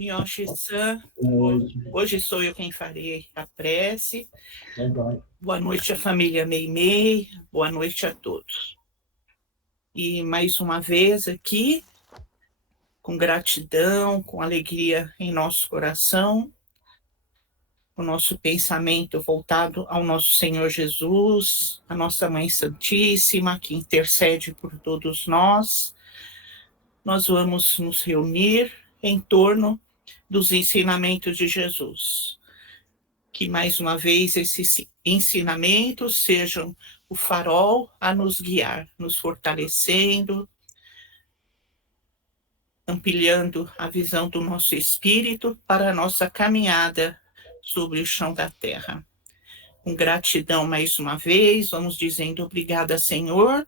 Yoshi-san, hoje sou eu quem farei a prece. Boa noite à família Meimei, boa noite a todos. E mais uma vez aqui, com gratidão, com alegria em nosso coração, o nosso pensamento voltado ao nosso Senhor Jesus, a nossa Mãe Santíssima, que intercede por todos nós. Nós vamos nos reunir em torno dos ensinamentos de Jesus. Que, mais uma vez, esses ensinamentos sejam o farol a nos guiar, nos fortalecendo, ampliando a visão do nosso espírito para a nossa caminhada sobre o chão da terra. Com gratidão, mais uma vez, vamos dizendo obrigada, Senhor,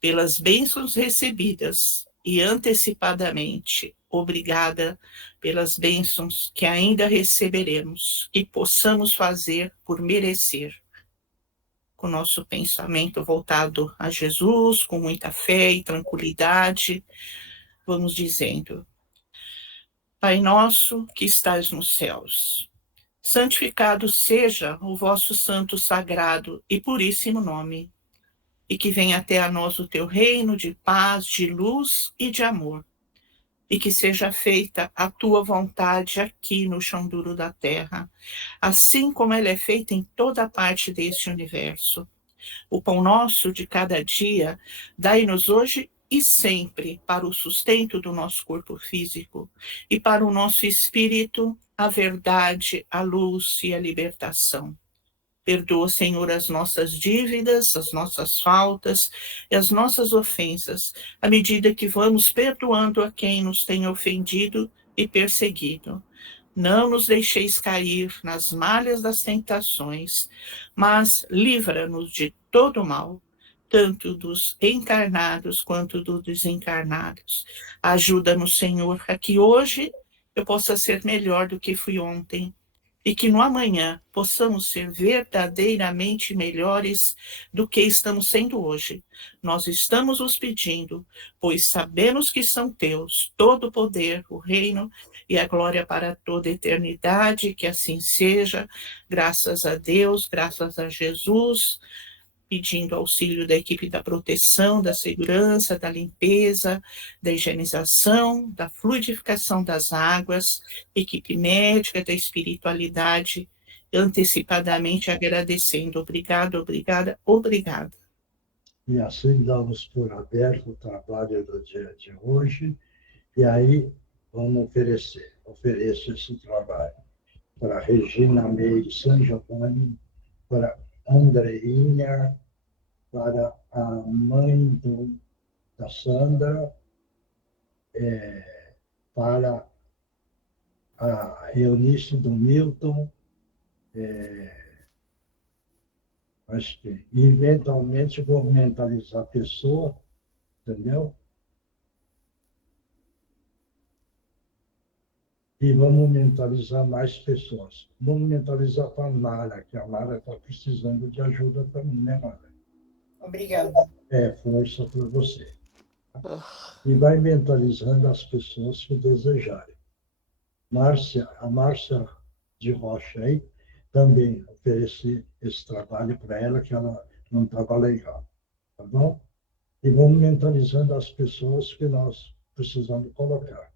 pelas bênçãos recebidas e antecipadamente, obrigada pelas bênçãos que ainda receberemos, que possamos fazer por merecer. Com nosso pensamento voltado a Jesus, com muita fé e tranquilidade, vamos dizendo: Pai nosso que estás nos céus, santificado seja o vosso santo, sagrado e puríssimo nome, e que venha até a nós o teu reino de paz, de luz e de amor, e que seja feita a tua vontade aqui no chão duro da terra, assim como ela é feita em toda parte deste universo. O pão nosso de cada dia, dai-nos hoje e sempre para o sustento do nosso corpo físico e para o nosso espírito, a verdade, a luz e a libertação. Perdoa, Senhor, as nossas dívidas, as nossas faltas e as nossas ofensas, à medida que vamos perdoando a quem nos tem ofendido e perseguido. Não nos deixeis cair nas malhas das tentações, mas livra-nos de todo mal, tanto dos encarnados quanto dos desencarnados. Ajuda-nos, Senhor, a que hoje eu possa ser melhor do que fui ontem, e que no amanhã possamos ser verdadeiramente melhores do que estamos sendo hoje. Nós estamos os pedindo, pois sabemos que são teus todo o poder, o reino e a glória para toda a eternidade, que assim seja, graças a Deus, graças a Jesus, pedindo auxílio da equipe da proteção, da segurança, da limpeza, da higienização, da fluidificação das águas, equipe médica, da espiritualidade, antecipadamente agradecendo. Obrigado, obrigada, obrigada. E assim damos por aberto o trabalho do dia de hoje, e aí vamos ofereço esse trabalho para Regina Meire San Giovanni, para Andreinha, para a mãe da Sandra, para a Eunice do Milton, acho que eventualmente vou mentalizar a pessoa, entendeu? E vamos mentalizar mais pessoas. Vamos mentalizar para a Mara, que a Mara está precisando de ajuda também, né, Mara? Obrigada. Força para você. E vai mentalizando as pessoas que desejarem. A Márcia de Rocha aí, também ofereci esse trabalho para ela, que ela não estava legal. Tá bom? E vamos mentalizando as pessoas que nós precisamos colocar. Tá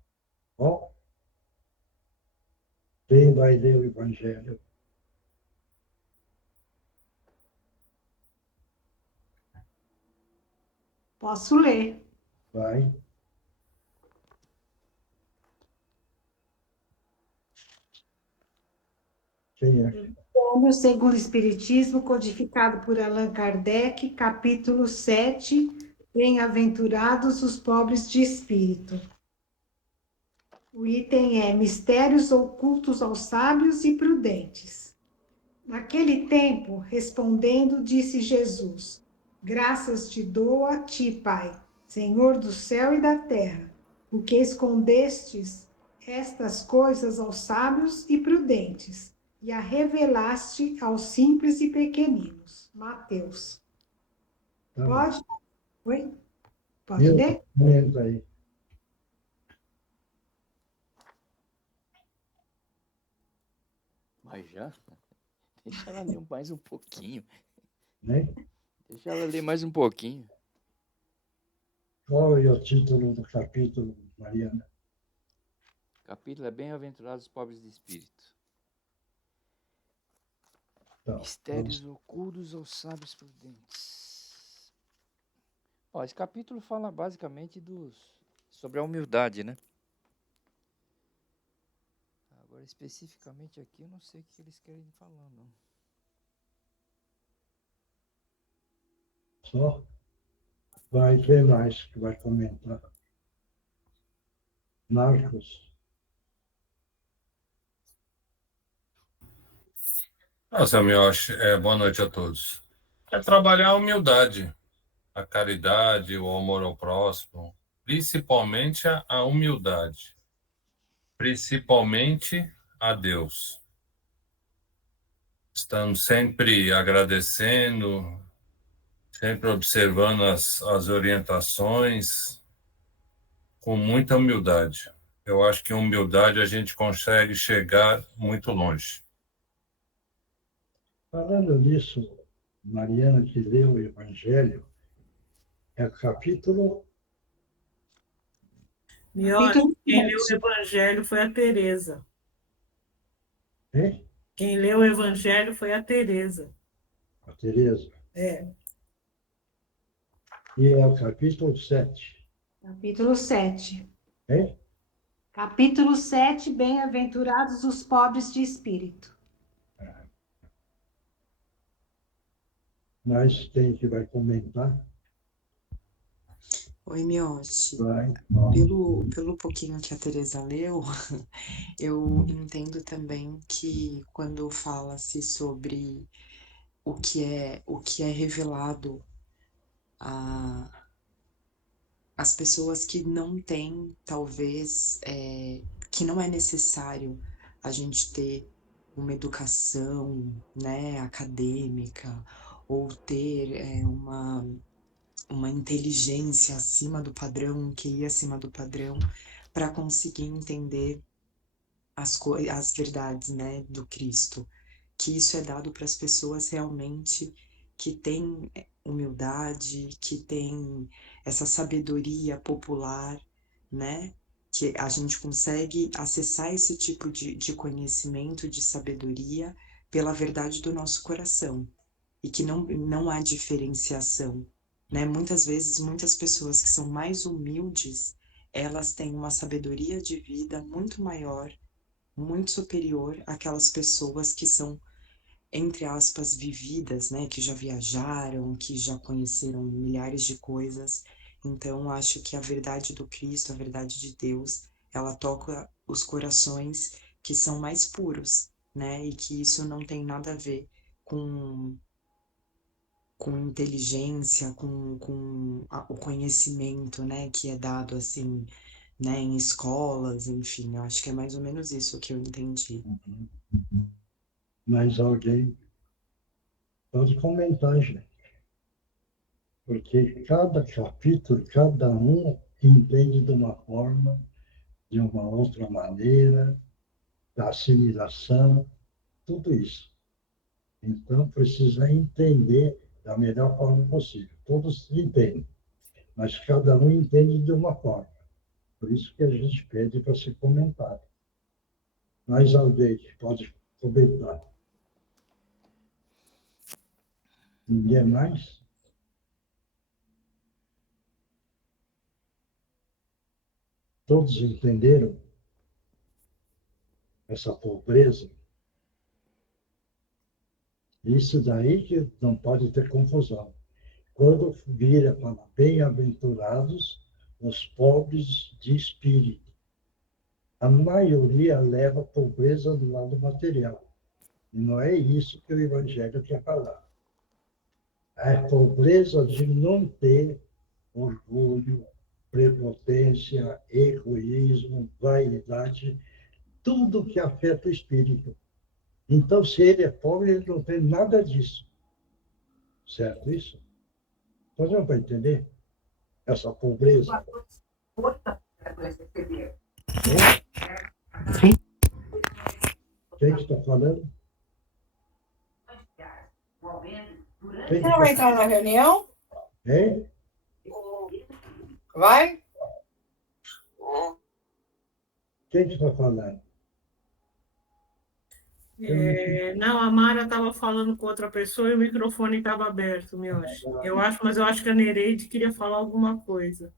bom? Quem vai ler o Evangelho? Posso ler. Vai. Quem é? Evangelho segundo o Espiritismo, codificado por Allan Kardec, capítulo 7, Bem-aventurados os pobres de espírito. O item é Mistérios ocultos aos sábios e prudentes. Naquele tempo, respondendo, disse Jesus: Graças te dou a ti, Pai, Senhor do céu e da terra, porque escondestes estas coisas aos sábios e prudentes, e a revelaste aos simples e pequeninos. Mateus. Tá. Pode? Oi? Pode ler? Comenta aí. Mas já? Deixa ela ler mais um pouquinho. Né? Deixa ela ler mais um pouquinho. Qual é o título do capítulo, Mariana? O capítulo é Bem-aventurados os pobres de espírito. Então, Mistérios ocultos aos sábios prudentes. Ó, esse capítulo fala basicamente sobre a humildade, né? Agora, especificamente aqui, eu não sei o que eles querem falar, não. só vai ver mais que vai comentar. Marcos. Nossa, Mioche, boa noite a todos. É trabalhar a humildade, a caridade, o amor ao próximo, principalmente a humildade, principalmente a Deus. Estamos sempre agradecendo, sempre observando as orientações, com muita humildade. Eu acho que humildade a gente consegue chegar muito longe. Falando nisso, Mariana, que leu o Evangelho, é o capítulo. Miotti, quem leu o Evangelho foi a Teresa. Hein? Quem leu o Evangelho foi a Teresa. A Teresa. É. E é o capítulo 7. Capítulo 7. Hein? Capítulo 7, Bem-aventurados os pobres de espírito. Mas quem que vai comentar? Oi, Miotti. Vai. Pelo pouquinho que a Teresa leu, eu entendo também que quando fala-se sobre o que é revelado às pessoas que não têm, talvez, que não é necessário a gente ter uma educação, né, acadêmica ou ter uma inteligência acima do padrão, um QI acima do padrão, para conseguir entender as verdades, né, do Cristo. Que isso é dado para as pessoas realmente que têm humildade, que têm essa sabedoria popular, né? Que a gente consegue acessar esse tipo de conhecimento, de sabedoria, pela verdade do nosso coração. E que não há diferenciação, né? Muitas vezes, muitas pessoas que são mais humildes, elas têm uma sabedoria de vida muito maior, muito superior àquelas pessoas que são, entre aspas, vividas, né? Que já viajaram, que já conheceram milhares de coisas. Então, acho que a verdade do Cristo, a verdade de Deus, ela toca os corações que são mais puros, né? E que isso não tem nada a ver com inteligência, com o conhecimento, né, que é dado, assim, né, em escolas, enfim, eu acho que é mais ou menos isso que eu entendi. Mais alguém pode comentar, gente. Porque cada capítulo, cada um entende de uma forma, de uma outra maneira, da assimilação, tudo isso. Então, precisa entender da melhor forma possível. Todos entendem, mas cada um entende de uma forma. Por isso que a gente pede para ser comentado. Mais alguém pode comentar? Ninguém mais? Todos entenderam essa pobreza? Isso daí que não pode ter confusão. Quando vira para bem-aventurados os pobres de espírito, a maioria leva a pobreza do lado material. E não é isso que o Evangelho quer falar. É a pobreza de não ter orgulho, prepotência, egoísmo, vaidade, tudo que afeta o espírito. Então, se ele é pobre, ele não tem nada disso. Certo isso? Então, não vai entender essa pobreza. Quem que está falando? Quem Você não vai entrar na reunião? Hein? Vai? Quem que está falando? Não, a Mara estava falando com outra pessoa e o microfone estava aberto, Mioshi. Mas eu acho que a Nereide queria falar alguma coisa.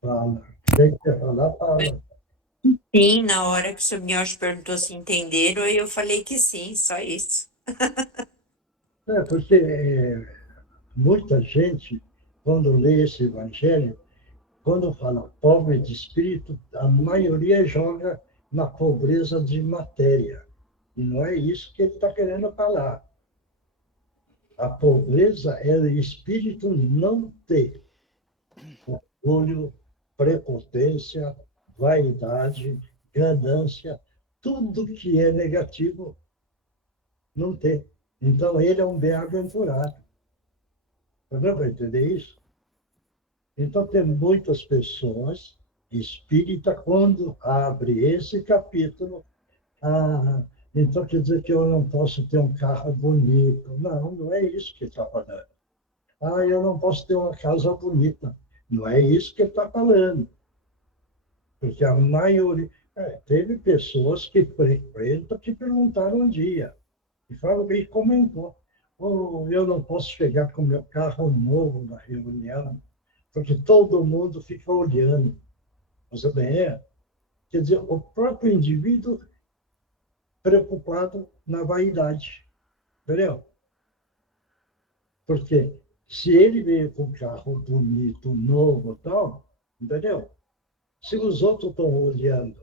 Fala. Quem quer falar, fala. Sim, na hora que o senhor Mioshi perguntou se entenderam, eu falei que sim, só isso. Porque muita gente, quando lê esse evangelho, quando fala pobre de espírito, a maioria joga na pobreza de matéria. E não é isso que ele está querendo falar. A pobreza é o espírito não ter orgulho, prepotência, vaidade, ganância, tudo que é negativo não ter. Então, ele é um bem-aventurado. Não vai entender isso? Então, tem muitas pessoas espíritas, quando abre esse capítulo, então quer dizer que eu não posso ter um carro bonito. Não, não é isso que ele está falando. Eu não posso ter uma casa bonita. Não é isso que ele está falando. Porque a maioria... teve pessoas que frequentam, que perguntaram um dia, e comentou, eu não posso chegar com meu carro novo na reunião, porque todo mundo fica olhando. Você bem, quer dizer, o próprio indivíduo preocupado na vaidade, entendeu? Porque se ele veio com um carro bonito, novo e tal, entendeu? Se os outros estão olhando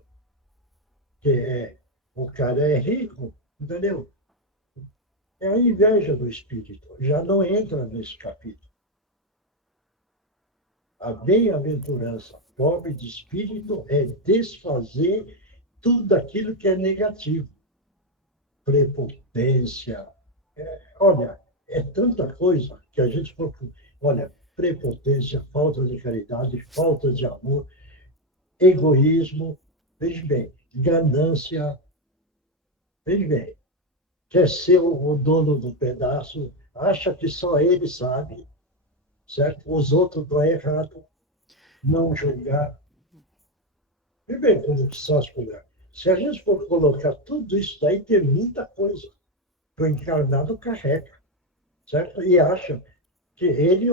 que o cara é rico, entendeu? É a inveja do espírito, já não entra nesse capítulo. A bem-aventurança pobre de espírito é desfazer tudo aquilo que é negativo. Prepotência. Olha, é tanta coisa que a gente... Olha, prepotência, falta de caridade, falta de amor, egoísmo, veja bem, ganância, veja bem, quer ser o dono do pedaço, acha que só ele sabe, certo? Os outros estão errados, não julgar. Veja bem como são as coisas. Se a gente for colocar tudo isso daí, tem muita coisa que o encarnado carrega, certo? E acha que ele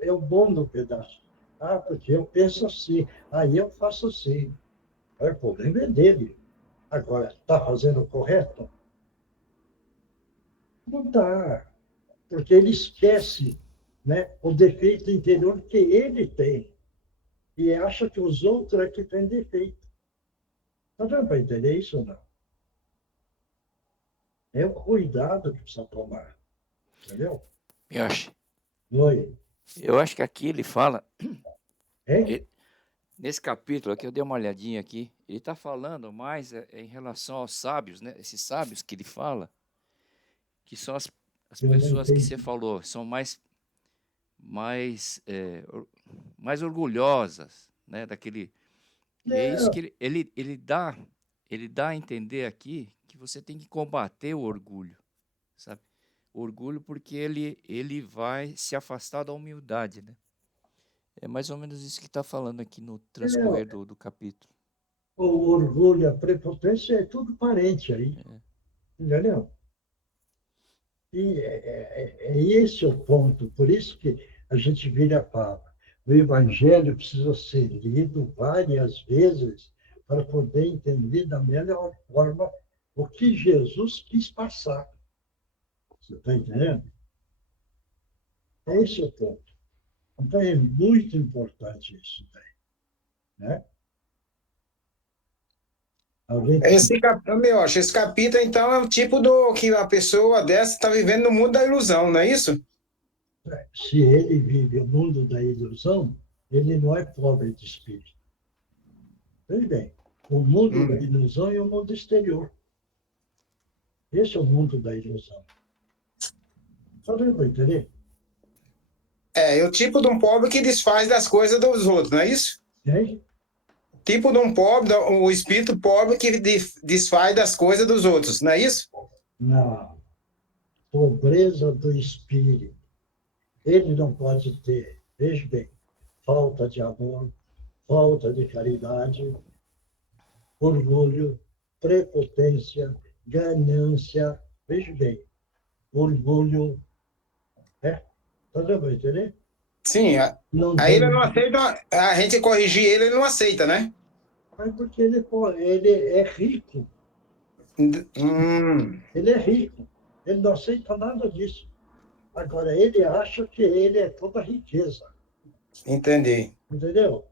é o bom do pedaço. Porque eu penso assim, aí eu faço assim. O problema é dele. Agora, está fazendo o correto? Não está. Porque ele esquece, né, o defeito interior que ele tem. E acha que os outros é que têm defeito. Não dá para entender isso, não? É o cuidado que precisa tomar. Entendeu? Mioshi, Oi. eu acho que aqui ele fala, Hein? nesse capítulo aqui, eu dei uma olhadinha aqui, ele está falando mais em relação aos sábios, né? Esses sábios que ele fala, que são as pessoas que você falou, são mais orgulhosas, né? Daquele... É isso que ele dá a entender aqui, que você tem que combater o orgulho, sabe? O orgulho, porque ele vai se afastar da humildade, né? É mais ou menos isso que está falando aqui no transcorrer do capítulo. O orgulho, a prepotência é tudo parente aí. Entendeu? E é esse o ponto. Por isso que a gente vira a palavra. O Evangelho precisa ser lido várias vezes para poder entender da melhor forma o que Jesus quis passar. Você está entendendo? Esse é o ponto. Então, é muito importante isso daí. Né? Esse capítulo, então, é o tipo do que a pessoa dessa está vivendo no mundo da ilusão, não é isso? Se ele vive o mundo da ilusão, ele não é pobre de espírito. Veja bem, o mundo da ilusão é o mundo exterior. Esse é o mundo da ilusão. Só deu para entender? É o tipo de um pobre que desfaz das coisas dos outros, não é isso? É? Tipo de um pobre, o espírito pobre que desfaz das coisas dos outros, não é isso? Não. pobreza do espírito. Ele não pode ter, veja bem, falta de amor, falta de caridade, orgulho, prepotência, ganância, veja bem, orgulho, tá dando para entender? Sim, Não aí tem... ele não aceita, a gente corrigir ele não aceita, né? Mas porque ele é rico, ele é rico, ele não aceita nada disso. Agora, ele acha que ele é toda riqueza, Entendi. entendeu?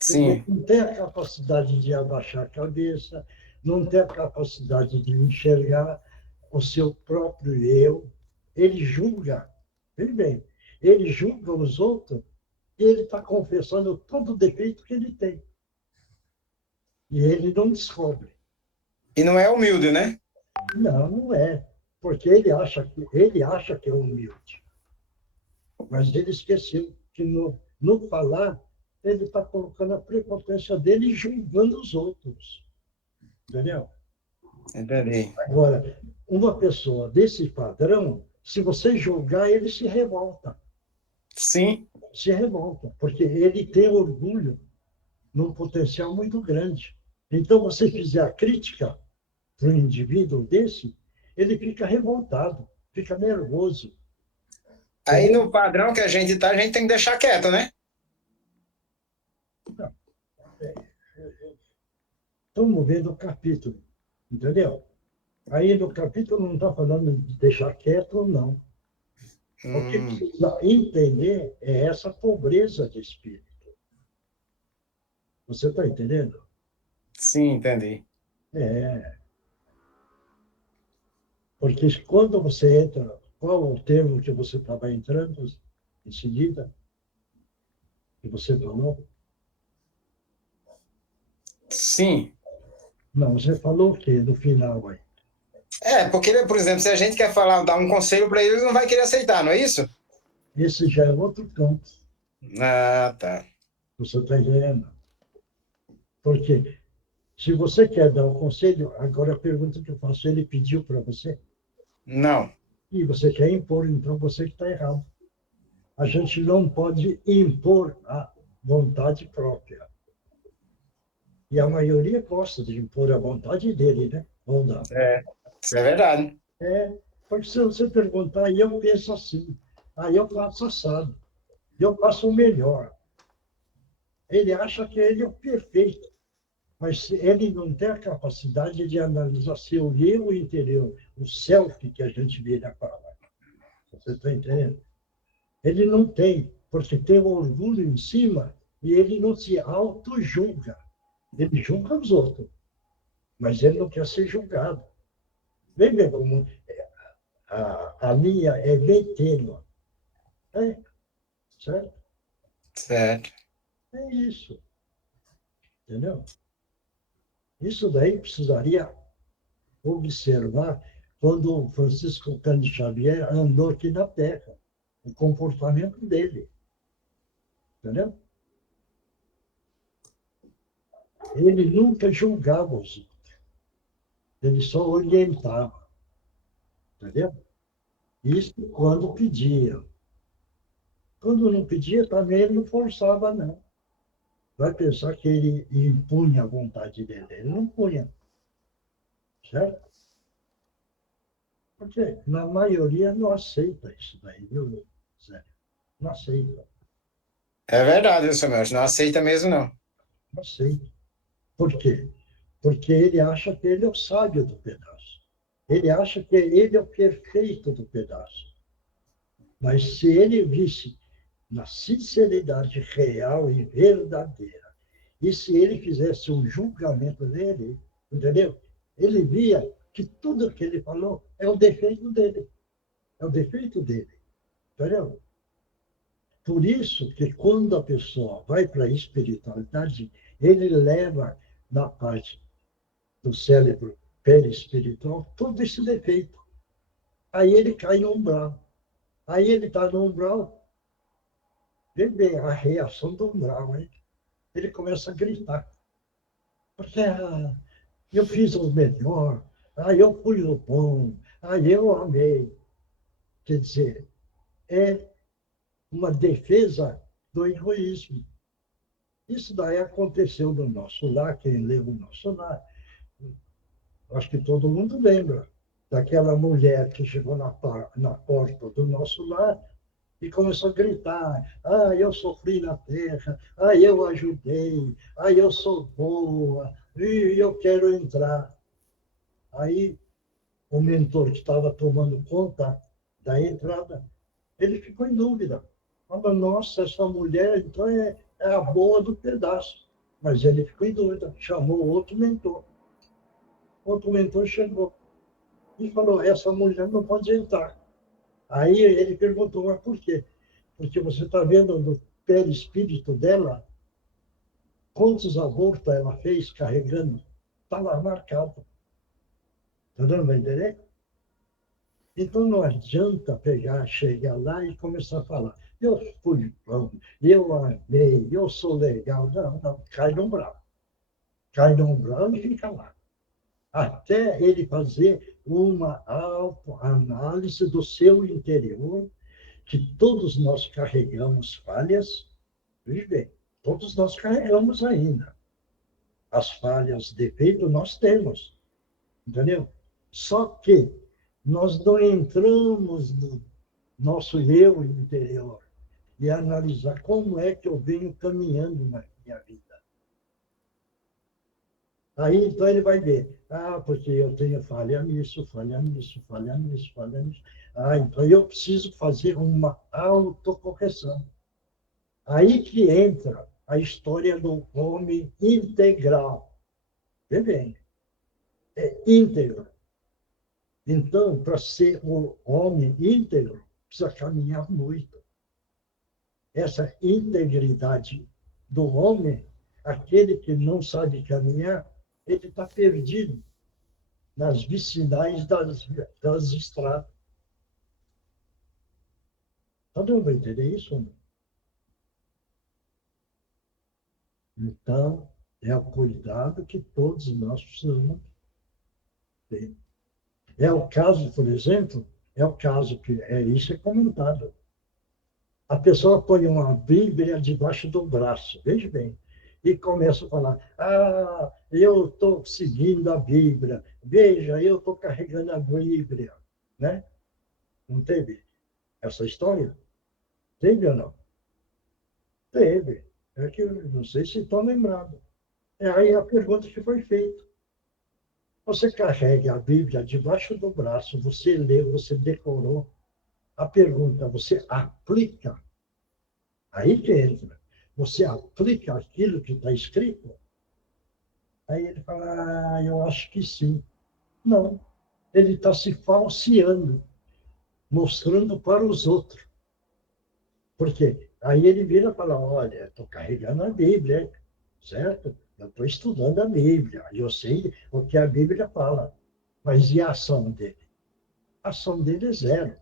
Sim. Ele não tem a capacidade de abaixar a cabeça, não tem a capacidade de enxergar o seu próprio eu. Ele julga, veja bem, ele julga os outros e ele está confessando todo o defeito que ele tem. E ele não descobre. E não é humilde, né? Não, não é. Porque ele acha que é humilde. Mas ele esqueceu que no falar, ele está colocando a prepotência dele e julgando os outros. Entendeu? Entendi. Agora, uma pessoa desse padrão, se você julgar, ele se revolta. Sim. Se revolta, porque ele tem orgulho num potencial muito grande. Então, você fizer a crítica para um indivíduo desse, ele fica revoltado, fica nervoso. Aí no padrão que a gente tá, a gente tem que deixar quieto, né? Estamos vendo o capítulo, entendeu? Aí no capítulo não está falando de deixar quieto ou não. O que precisa entender é essa pobreza de espírito. Você está entendendo? Sim, entendi. Porque quando você entra, qual o termo que você estava entrando em seguida? Que você falou? Sim. Não, você falou o quê no final aí? Porque, por exemplo, se a gente quer falar, dar um conselho para ele, ele não vai querer aceitar, não é isso? Esse já é outro campo. Ah, tá. Você está entendendo? Porque se você quer dar um conselho, agora a pergunta que eu faço, ele pediu para você? Não. E você quer impor, então você que está errado. A gente não pode impor a vontade própria. E a maioria gosta de impor a vontade dele, né? Ou não? Isso é verdade. Porque se você perguntar, aí eu penso assim, aí eu faço assado, eu faço o melhor. Ele acha que ele é o perfeito, mas ele não tem a capacidade de analisar seu eu interior, o self que a gente vê na palavra. Você está entendendo? Ele não tem, porque tem um orgulho em cima e ele não se auto-julga. Ele julga os outros, mas ele não quer ser julgado. Vem ver como a linha é bem tênue. Certo? Certo. É isso. Entendeu? Isso daí precisaria observar quando o Francisco Cândido Xavier andou aqui na Terra, o comportamento dele. Entendeu? Ele nunca julgava os outros. Ele só orientava. Entendeu? Isso quando pedia. Quando não pedia, também ele não forçava, não. Vai pensar que ele impunha a vontade dele. Ele não punha. Certo? Porque na maioria não aceita isso daí, viu, Zé? Não aceita. É verdade, seu Melch. Não aceita mesmo, não. Não aceita. Por quê? Porque ele acha que ele é o sábio do pedaço. Ele acha que ele é o perfeito do pedaço. Mas se ele visse na sinceridade real e verdadeira, e se ele fizesse um julgamento dele, entendeu? Ele via que tudo que ele falou é o defeito dele. É o defeito dele. Entendeu? Por isso que quando a pessoa vai para a espiritualidade, ele leva na parte do cérebro perispiritual todo esse defeito. Aí ele cai no umbral. Aí ele está no umbral. Vê bem a reação do umbral, hein? Ele começa a gritar. Porque eu fiz o melhor, eu fui o bom, eu amei. Quer dizer, é uma defesa do egoísmo. Isso daí aconteceu no nosso lar, quem leu o nosso lar. Acho que todo mundo lembra daquela mulher que chegou na porta do nosso lar e começou a gritar: ah, eu sofri na terra, ah, eu ajudei, ah, eu sou boa, e eu quero entrar. Aí o mentor que estava tomando conta da entrada, ele ficou em dúvida. Falou: nossa, essa mulher então é a boa do pedaço. Mas ele ficou em dúvida, chamou outro mentor. Outro mentor chegou e falou: essa mulher não pode entrar. Aí ele perguntou: mas por quê? Porque você está vendo no perispírito dela quantos abortos ela fez carregando? Está lá marcado. Está dando para entender? Então não adianta chegar lá e começar a falar: eu fui bom, eu amei, eu sou legal. Não, não, cai no umbral. Cai no umbral e fica lá. Até ele fazer uma autoanálise do seu interior, que todos nós carregamos falhas, veja bem, todos nós carregamos ainda. As falhas, defeitos, nós temos, entendeu? Só que nós não entramos no nosso eu interior e analisar como é que eu venho caminhando na minha vida. Aí, então, ele vai ver: ah, porque eu tenho falha nisso, falha nisso, falha nisso, falha nisso. Ah, então eu preciso fazer uma autocorreção. Aí que entra a história do homem integral. Vê bem, é íntegro. Então, para ser o homem íntegro, precisa caminhar muito. Essa integridade do homem, aquele que não sabe caminhar, ele está perdido nas vicinais das estradas. Está dando para entender isso? Então, é o cuidado que todos nós precisamos ter. É o caso, por exemplo, isso é comentado. A pessoa põe uma Bíblia debaixo do braço, veja bem, e começa a falar: ah, eu estou seguindo a Bíblia, veja, eu estou carregando a Bíblia, né? Não teve essa história? Teve ou não? Teve. É que eu não sei se estão lembrados. É aí a pergunta que foi feita. Você carrega a Bíblia debaixo do braço, você leu, você decorou. A pergunta: você aplica? Aí que entra. Você aplica aquilo que está escrito? Aí ele fala: ah, eu acho que sim. Não. Ele está se falseando, mostrando para os outros. Por quê? Aí ele vira e fala: olha, estou carregando a Bíblia, certo? Eu estou estudando a Bíblia, eu sei o que a Bíblia fala. Mas e a ação dele? A ação dele é zero.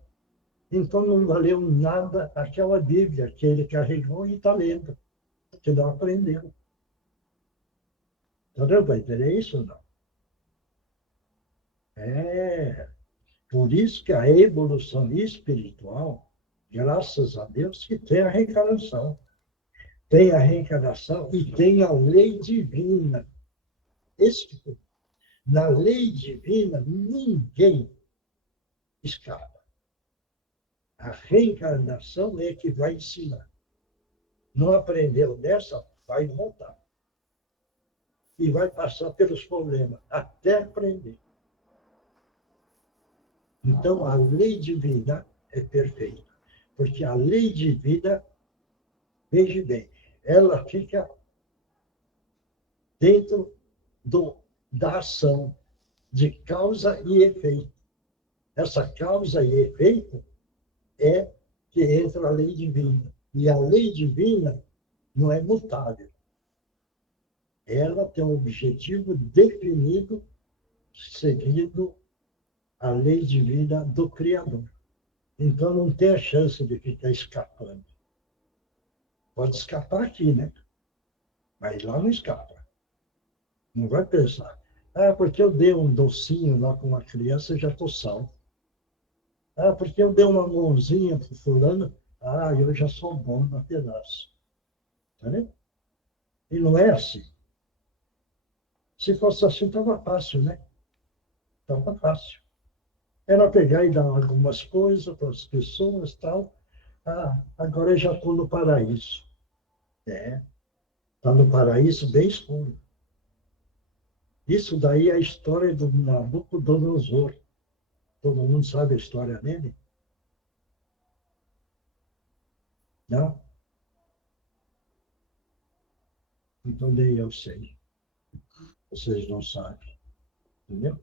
Então não valeu nada aquela Bíblia que ele carregou e está lendo, porque não aprendeu. Entendeu? Vai entender isso ou não? É. Por isso que a evolução espiritual, graças a Deus, que tem a reencarnação. Tem a reencarnação e tem a lei divina. Na lei divina, ninguém escapa. A reencarnação é que vai ensinar. Não aprendeu dessa, vai voltar. E vai passar pelos problemas, até aprender. Então, a lei divina é perfeita. Porque a lei divina, veja bem, ela fica dentro da ação de causa e efeito. Essa causa e efeito é que entra a lei divina. E a lei divina não é mutável. Ela tem um objetivo definido, seguindo a lei divina do Criador. Então não tem a chance de ficar escapando. Pode escapar aqui, né? Mas lá não escapa. Não vai pensar: ah, porque eu dei um docinho lá com uma criança, eu já estou salvo. Ah, porque eu dei uma mãozinha para fulano. Ah, eu já sou bom no pedaço. Entendeu? E não é assim. Se fosse assim, estava fácil, né? Estava fácil. Era pegar e dar algumas coisas para as pessoas e tal. Ah, agora eu já estou no paraíso. É, está no paraíso bem escuro. Isso daí é a história do Nabucodonosor. Todo mundo sabe a história dele? Não? Então nem eu sei. Vocês não sabem. Entendeu?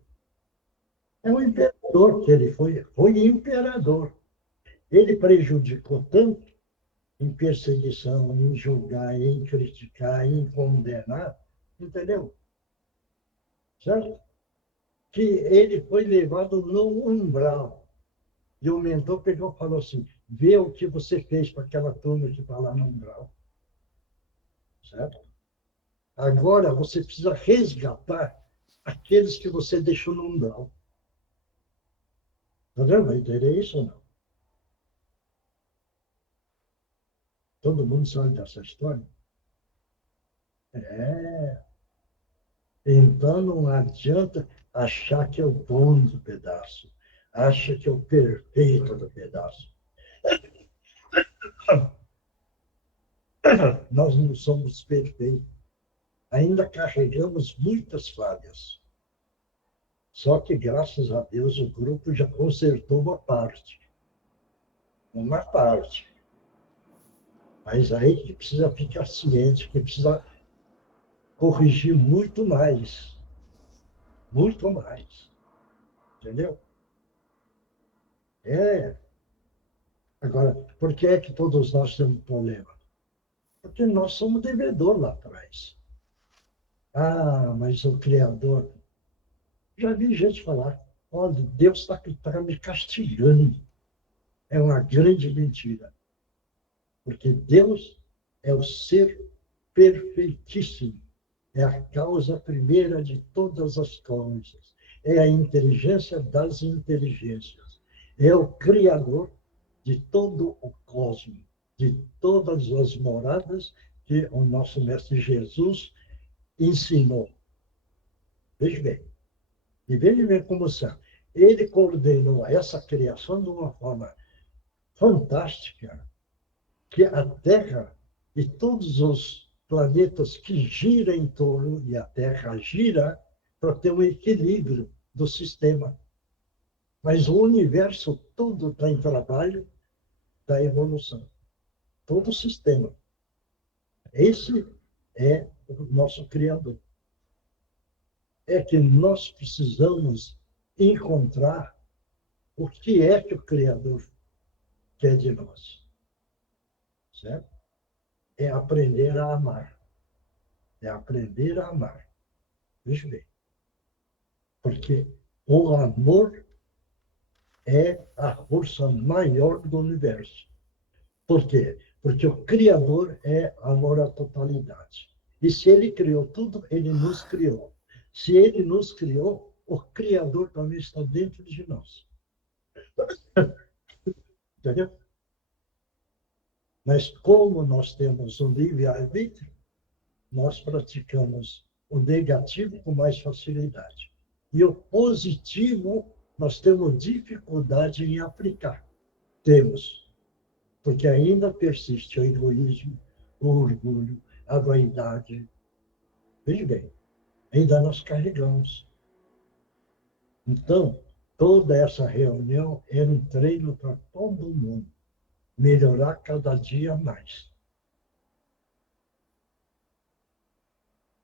É um imperador que ele foi. Foi imperador. Ele prejudicou tanto em perseguição, em julgar, em criticar, em condenar, entendeu? Certo? Que ele foi levado no umbral. E o mentor pegou e falou assim, vê o que você fez para aquela turma que está lá no umbral. Certo? Agora você precisa resgatar aqueles que você deixou no umbral. Está vendo? Vai entender isso ou não? Todo mundo sabe dessa história? É. Então não adianta achar que é o bom do pedaço. Acha que é o perfeito do pedaço. Nós não somos perfeitos. Ainda carregamos muitas falhas. Só que, graças a Deus, o grupo já consertou uma parte. Uma parte. Mas aí que precisa ficar ciente, que precisa corrigir muito mais. Muito mais. Entendeu? É. Agora, por que é que todos nós temos problema? Porque nós somos devedor lá atrás. Ah, mas o Criador. Já vi gente falar, olha, Deus está me castigando. É uma grande mentira. Porque Deus é o ser perfeitíssimo. É a causa primeira de todas as coisas. É a inteligência das inteligências. É o Criador de todo o cosmos, de todas as moradas que o nosso Mestre Jesus ensinou. Veja bem. E veja bem como são. Ele coordenou essa criação de uma forma fantástica, que a Terra e todos os planetas que giram em torno de a Terra gira para ter um equilíbrio do sistema. Mas o universo todo está em trabalho da evolução. Todo o sistema. Esse é o nosso Criador. É que nós precisamos encontrar o que é que o Criador quer de nós. Certo? É aprender a amar. É aprender a amar. Veja bem. Porque o amor é a força maior do universo. Por quê? Porque o Criador é amor à totalidade. E se ele criou tudo, ele nos criou. Se ele nos criou, o Criador também está dentro de nós. Entendeu? Mas como nós temos o livre-arbítrio, nós praticamos o negativo com mais facilidade. E o positivo, nós temos dificuldade em aplicar. Temos. Porque ainda persiste o egoísmo, o orgulho, a vaidade. Veja bem, ainda nós carregamos. Então, toda essa reunião é um treino para todo mundo melhorar cada dia mais.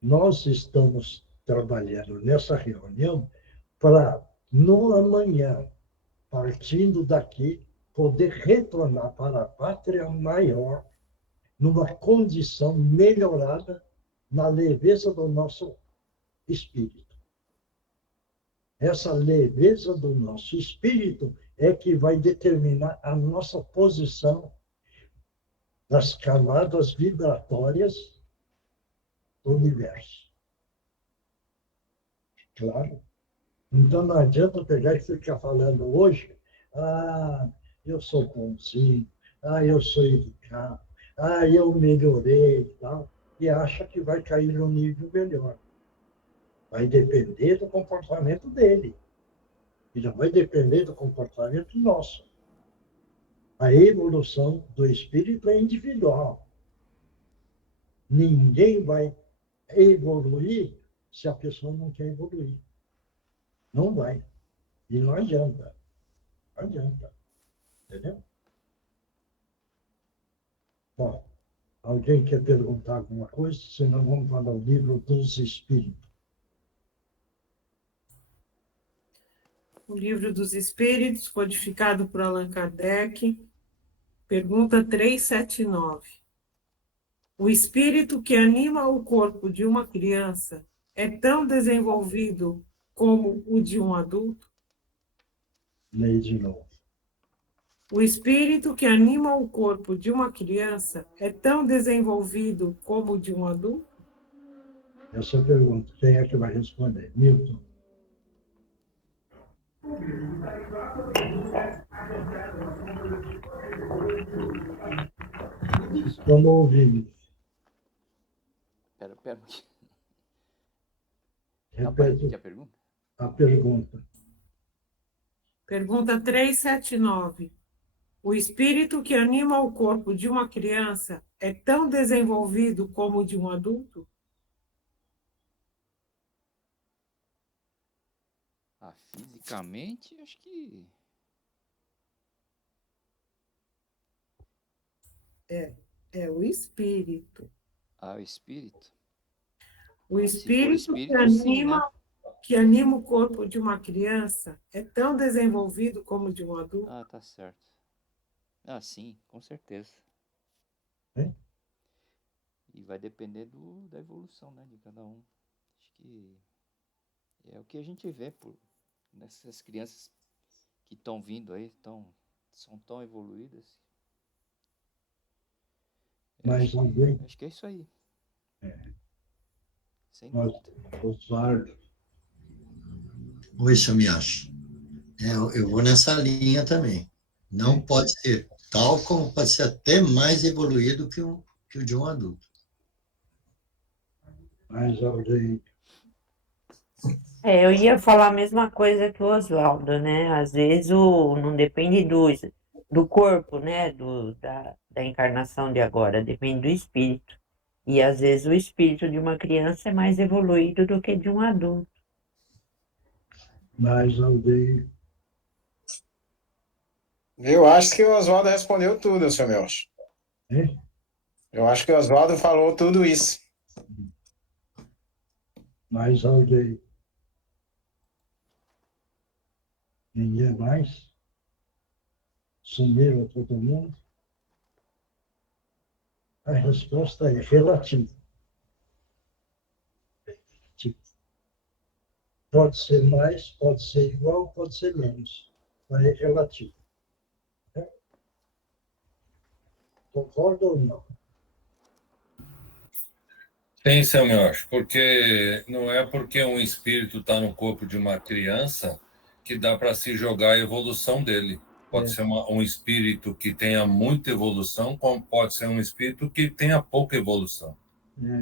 Nós estamos trabalhando nessa reunião para, no amanhã, partindo daqui, poder retornar para a pátria maior numa condição melhorada na leveza do nosso espírito. Essa leveza do nosso espírito é que vai determinar a nossa posição nas camadas vibratórias do universo. Claro. Então não adianta pegar e ficar falando hoje, Ah, eu sou bonzinho. Ah, eu sou educado. Ah, eu melhorei e tal. E acha que vai cair no nível melhor. Vai depender do comportamento dele. E não vai depender do comportamento nosso. A evolução do espírito é individual. Ninguém vai evoluir se a pessoa não quer evoluir. Não vai. E não adianta. Não adianta. Entendeu? Bom, alguém quer perguntar alguma coisa? Senão vamos para o livro dos Espíritos. O Livro dos Espíritos, codificado por Allan Kardec, pergunta 379. O espírito que anima o corpo de uma criança é tão desenvolvido como o de um adulto? Leia de novo. O espírito que anima o corpo de uma criança é tão desenvolvido como o de um adulto? Essa é a pergunta. Quem é que vai responder? Milton. Vamos ouvir. Pera. Repete a pergunta? a pergunta. Pergunta 379. O espírito que anima o corpo de uma criança é tão desenvolvido como o de um adulto? Fisicamente, acho que... É o espírito. O espírito? O Se for espírito espírito, sim, né? que anima o corpo de uma criança é tão desenvolvido como o de um adulto? Tá certo. Sim, com certeza. É? E vai depender da evolução, né, de cada um. Acho que é o que a gente vê nessas crianças que estão vindo aí, são tão evoluídas. Mas alguém... Acho que é isso aí. Sem Nós, dúvida. Osvaldo. Oi, Samiachi. Eu vou nessa linha também. Não pode ser tal como pode ser até mais evoluído que o de um adulto. Mais alguém. Eu ia falar a mesma coisa que o Oswaldo, né? Às vezes não depende do corpo, né? Da encarnação de agora, depende do espírito. E às vezes o espírito de uma criança é mais evoluído do que de um adulto. Mais alguém. Eu acho que o Oswaldo respondeu tudo, seu Melch. Eu acho que o Oswaldo falou tudo isso. Mais alguém. Ninguém mais? Sumiram todo mundo? A resposta é relativa. Pode ser mais, pode ser igual, pode ser menos. Mas é relativo. Concorda ou não? Sim, Samuel, porque não é porque um espírito está no corpo de uma criança que dá para se jogar a evolução dele. Pode ser um espírito que tenha muita evolução, como pode ser um espírito que tenha pouca evolução.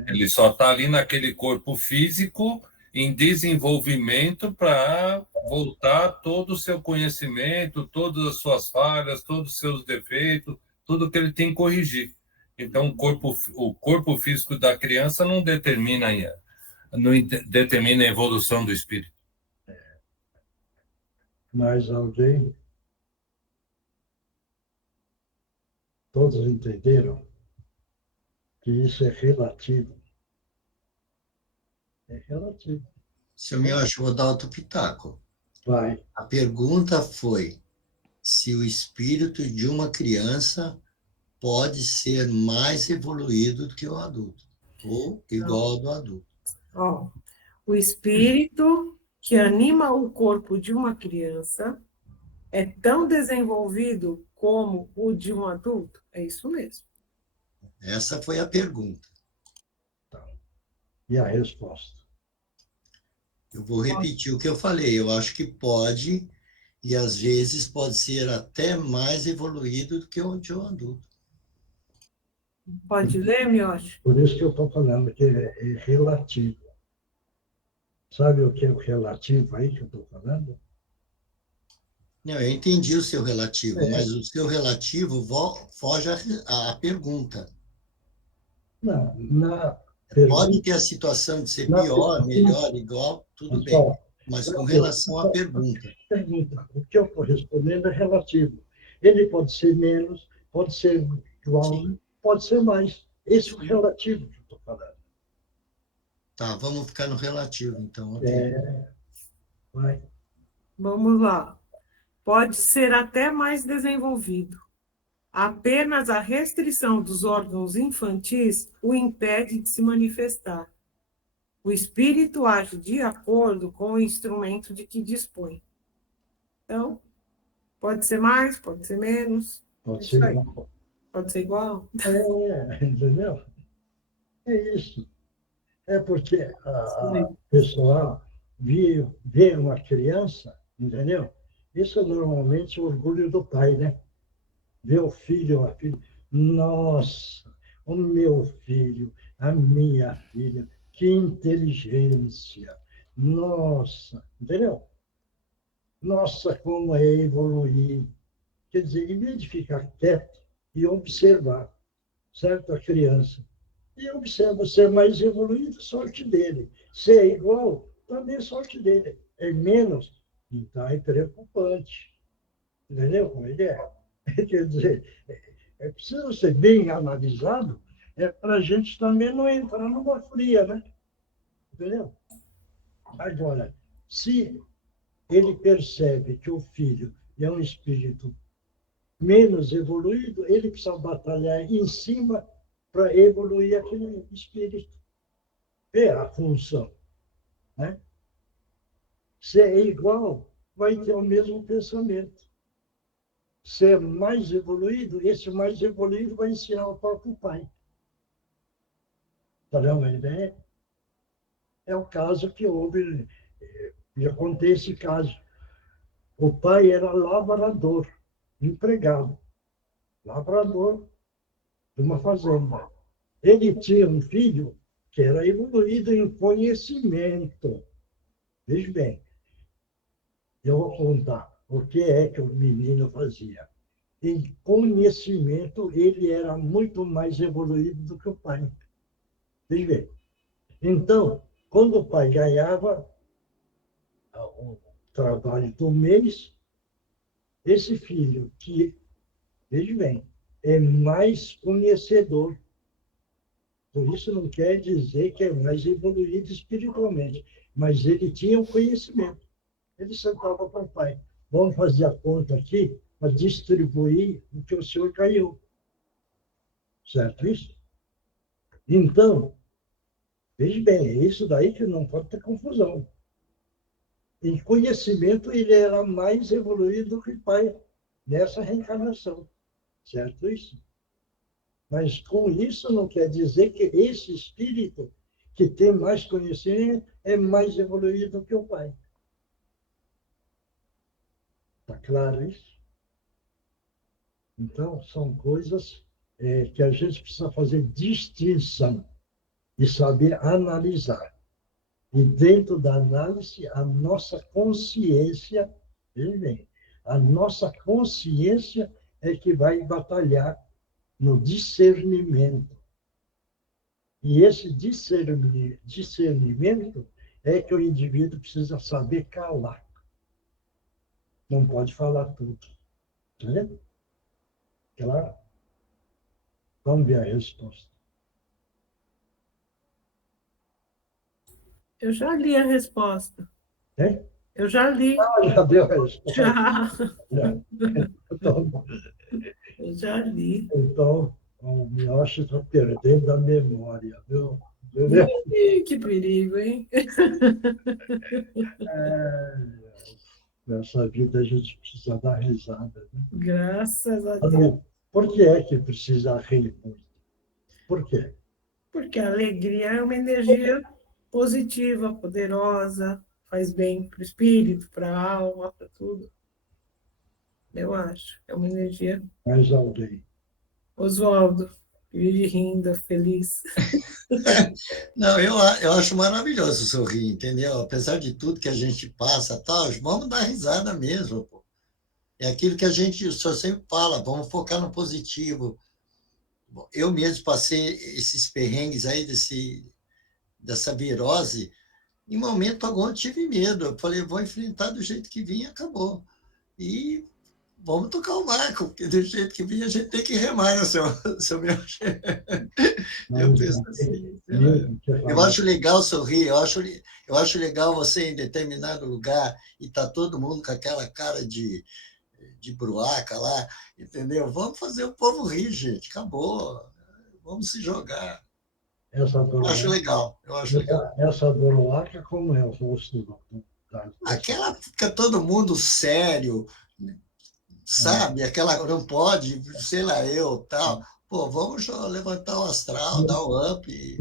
Ele só está ali naquele corpo físico em desenvolvimento para voltar todo o seu conhecimento, todas as suas falhas, todos os seus defeitos, tudo que ele tem que corrigir. Então, o corpo físico da criança não determina a evolução do espírito. Mais alguém? Todos entenderam que isso é relativo. É relativo. Seu Miocho, vou dar outro pitaco. Vai. A pergunta foi se o espírito de uma criança pode ser mais evoluído do que o adulto, ou igual ao do adulto. O espírito que anima o corpo de uma criança é tão desenvolvido como o de um adulto? É isso mesmo. Essa foi a pergunta. E a resposta? Eu vou repetir o que eu falei. Eu acho que pode, E, às vezes, pode ser até mais evoluído do que o de um adulto. Pode ler, Mioche? Por isso que eu estou falando que é relativo. Sabe o que é o relativo aí que eu estou falando? Não, eu entendi o seu relativo, É. mas o seu relativo foge à pergunta. Não, na Pode ter a situação de ser pior, melhor, igual, tudo bem. Mas com relação à pergunta. O que eu estou respondendo é relativo. Ele pode ser menos, pode ser igual, Sim. pode ser mais. Esse é o relativo que eu estou falando. Tá, vamos ficar no relativo, então. Okay. Vai. Vamos lá. Pode ser até mais desenvolvido. Apenas a restrição dos órgãos infantis o impede de se manifestar. O espírito age de acordo com o instrumento de que dispõe. Então, pode ser mais, pode ser menos. Pode ser igual. Pode ser igual. Entendeu? É isso. É porque a pessoa vê uma criança, entendeu? Isso é normalmente o orgulho do pai, né? Ver o filho, a filha. Nossa, o meu filho, a minha filha, que inteligência. Nossa, entendeu? Nossa, como é evoluir. Quer dizer, em vez de ficar quieto e observar, certo? A criança. E observa, se é mais evoluído, sorte dele. Se é igual, também sorte dele. É menos, então é preocupante. Entendeu como ele é? Quer dizer, é preciso ser bem analisado para a gente também não entrar numa fria, né? Entendeu? Agora, se ele percebe que o filho é um espírito menos evoluído, ele precisa batalhar em cima para evoluir aquele espírito. É a função. Né? Se é igual, vai ter o mesmo pensamento. Se é mais evoluído, esse mais evoluído vai ensinar o próprio pai. Para dar uma ideia? É o caso que houve, já contei esse caso. O pai era lavrador, empregado, lavrador de uma fazenda. Ele tinha um filho que era evoluído em conhecimento. Veja bem, eu vou contar o que é que o menino fazia. Em conhecimento, ele era muito mais evoluído do que o pai. Veja bem. Então, quando o pai ganhava o trabalho do mês, esse filho, que, veja bem, é mais conhecedor. Por isso não quer dizer que é mais evoluído espiritualmente, mas ele tinha o conhecimento. Ele sentava com o pai. Vamos fazer a conta aqui para distribuir o que o senhor ganhou. Certo isso? Então, veja bem, é isso daí que não pode ter confusão. Em conhecimento, ele era mais evoluído do que o pai nessa reencarnação. Certo isso? Mas com isso não quer dizer que esse espírito que tem mais conhecimento é mais evoluído do que o pai. Está claro isso? Então, são coisas que a gente precisa fazer distinção e saber analisar. E dentro da análise, a nossa consciência, bem, a nossa consciência é que vai batalhar no discernimento. E esse discernimento é que o indivíduo precisa saber calar. Não pode falar tudo. Né? Claro? Vamos ver a resposta. Eu já li a resposta. É? Eu já li. Já deu a resposta? Já. Então, Eu já li. Então, o Mioshi está perdendo a memória, viu? Que perigo, hein? Nessa vida a gente precisa dar risada. Né? Graças a Deus. Por que é que precisa rir muito? Por quê? Porque a alegria é uma energia positiva, poderosa, faz bem para o espírito, para a alma, para tudo. Eu acho. É uma energia. Mais alguém? Oswaldo, vive rindo, feliz. Não, eu acho maravilhoso sorrir, entendeu? Apesar de tudo que a gente passa, tal, vamos dar risada mesmo, pô. É aquilo que a gente só sempre fala, vamos focar no positivo. Eu mesmo passei esses perrengues aí dessa virose, em momento algum eu tive medo. Eu falei, vou enfrentar do jeito que vim e acabou. E vamos tocar o barco, porque do jeito que vim a gente tem que remar, né, seu meu. Eu penso assim, eu acho legal sorrir, eu acho legal você ir em determinado lugar e tá todo mundo com aquela cara de bruaca lá, entendeu? Vamos fazer o povo rir, gente, acabou. Vamos se jogar. Essa Eu acho legal, eu acho legal. Essa bruaca, como é o rosto da Aquela fica todo mundo sério, sabe? Aquela não pode, sei lá, eu, tal. Pô, vamos levantar o astral, dar o up e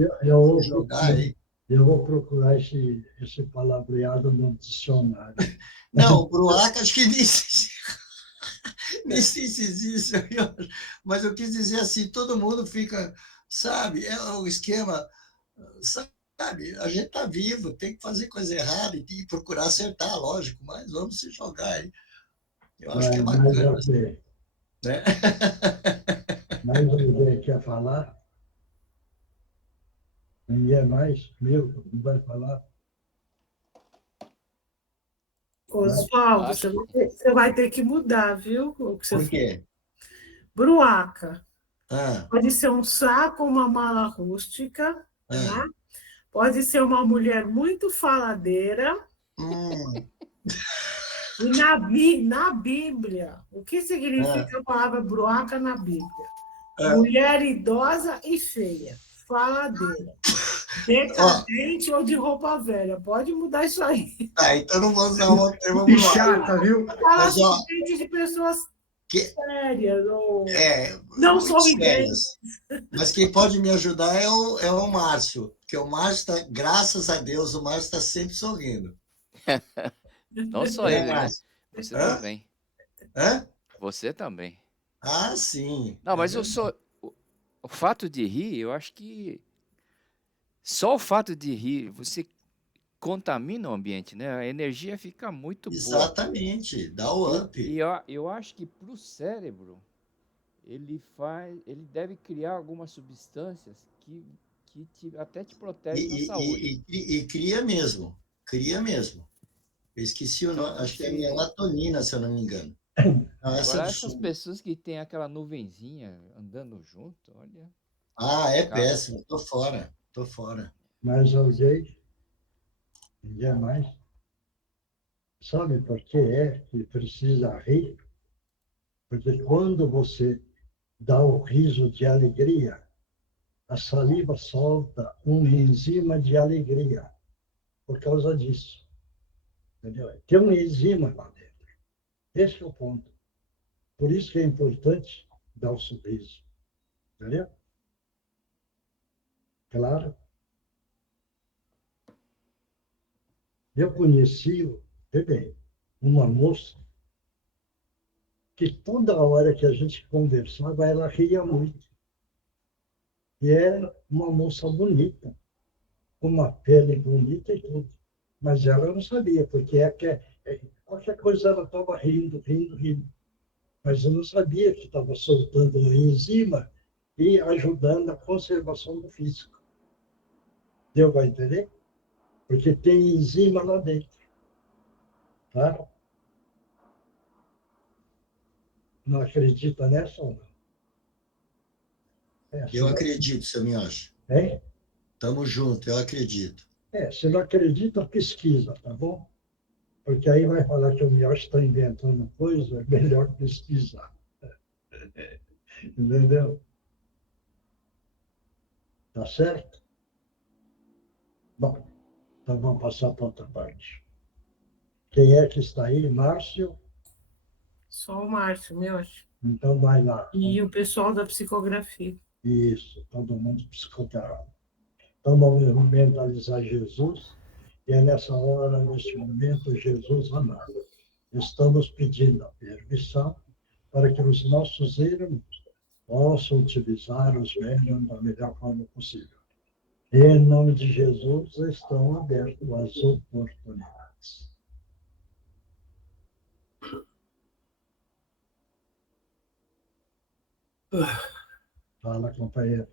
jogar aí. Eu vou procurar esse palavreado no dicionário. Não, o bruaca acho que nem sei se existe, mas eu quis dizer assim, todo mundo fica, sabe? É o esquema, sabe? A gente está vivo, tem que fazer coisa errada e procurar acertar, lógico, mas vamos se jogar aí. Eu acho que é bacana. Né? Mais alguém quer falar? Ninguém mais? Milton, não vai falar? Oswaldo, você vai ter que mudar, viu? Por quê? Bruaca. Pode ser um saco ou uma mala rústica. Né? Pode ser uma mulher muito faladeira. E na Bíblia, o que significa a palavra bruaca na Bíblia? Mulher idosa e feia, faladeira, decadente ou de roupa velha. Pode mudar isso aí. Então não vou usar o termo bruaca. Chata, viu? Fala de pessoas sérias ou não sorridentes. Mas quem pode me ajudar é o Márcio, porque o Márcio está, graças a Deus, o Márcio está sempre sorrindo. Não só ele, né? Você também. Você também. Ah, sim. Não, mas o fato de rir, eu acho que só o fato de rir, você contamina o ambiente, né? A energia fica muito boa. Exatamente, dá o up. E eu acho que para o cérebro, ele deve criar algumas substâncias que até te protegem na saúde. E cria mesmo. Eu esqueci o nome, acho que é melatonina, se eu não me engano. Não, agora essas pessoas que tem aquela nuvenzinha andando junto, olha. É péssimo, tô fora. Mais alguém? Ninguém mais? Sabe por que é que precisa rir? Porque quando você dá o riso de alegria, a saliva solta uma enzima de alegria por causa disso. Entendeu? Tem uma enzima lá dentro. Esse é o ponto. Por isso que é importante dar o sorriso. Entendeu? Claro. Eu conheci, bem, uma moça que toda hora que a gente conversava, ela ria muito. E era uma moça bonita, com uma pele bonita e tudo. Mas ela não sabia, porque qualquer coisa ela estava rindo. Mas eu não sabia que estava soltando uma enzima e ajudando a conservação do físico. Deu para entender? Porque tem enzima lá dentro. Tá? Não acredita nessa ou não? Eu acredito, seu Miocha. Tamo junto, eu acredito. Se não acredita, pesquisa, tá bom? Porque aí vai falar que o Miocha está inventando coisa, é melhor pesquisar. Entendeu? Tá certo? Bom, então vamos passar para outra parte. Quem é que está aí? Márcio? Só o Márcio, Miocha. Então vai lá. E o pessoal da psicografia. Isso, todo mundo psicoterápico. Então vamos mentalizar Jesus, e é nessa hora, nesse momento, Jesus amado. estamos pedindo a permissão para que os nossos irmãos possam utilizar os médiuns da melhor forma possível. E, em nome de Jesus, estão abertas as oportunidades. Fala, companheiro.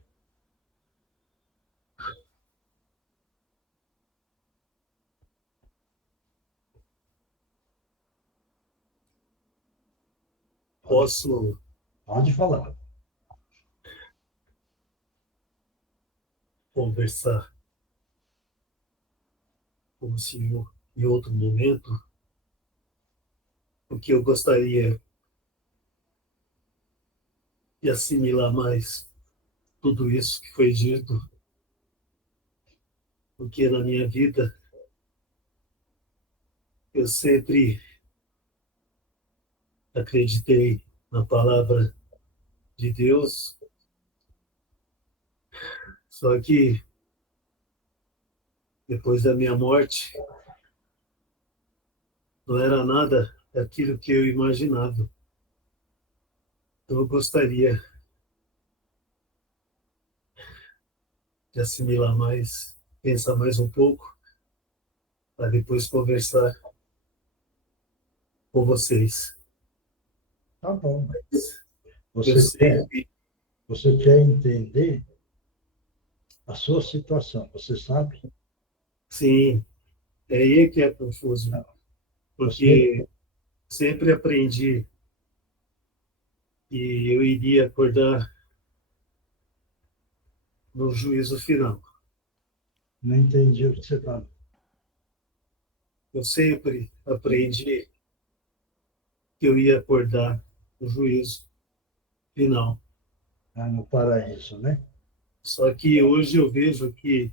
Posso Pode falar. conversar com o senhor em outro momento? Porque eu gostaria de assimilar mais tudo isso que foi dito, porque na minha vida eu sempre acreditei na palavra de Deus, só que depois da minha morte não era nada daquilo que eu imaginava. Então eu gostaria de assimilar mais, pensar mais um pouco, para depois conversar com vocês. Tá bom. Eu sei que Você quer entender a sua situação, você sabe? sim, é aí que é confuso, porque sempre aprendi que eu iria acordar no juízo final. Não entendi o que você falou. Eu sempre aprendi que eu ia acordar no juízo final. Ah, no paraíso, né? Só que hoje eu vejo que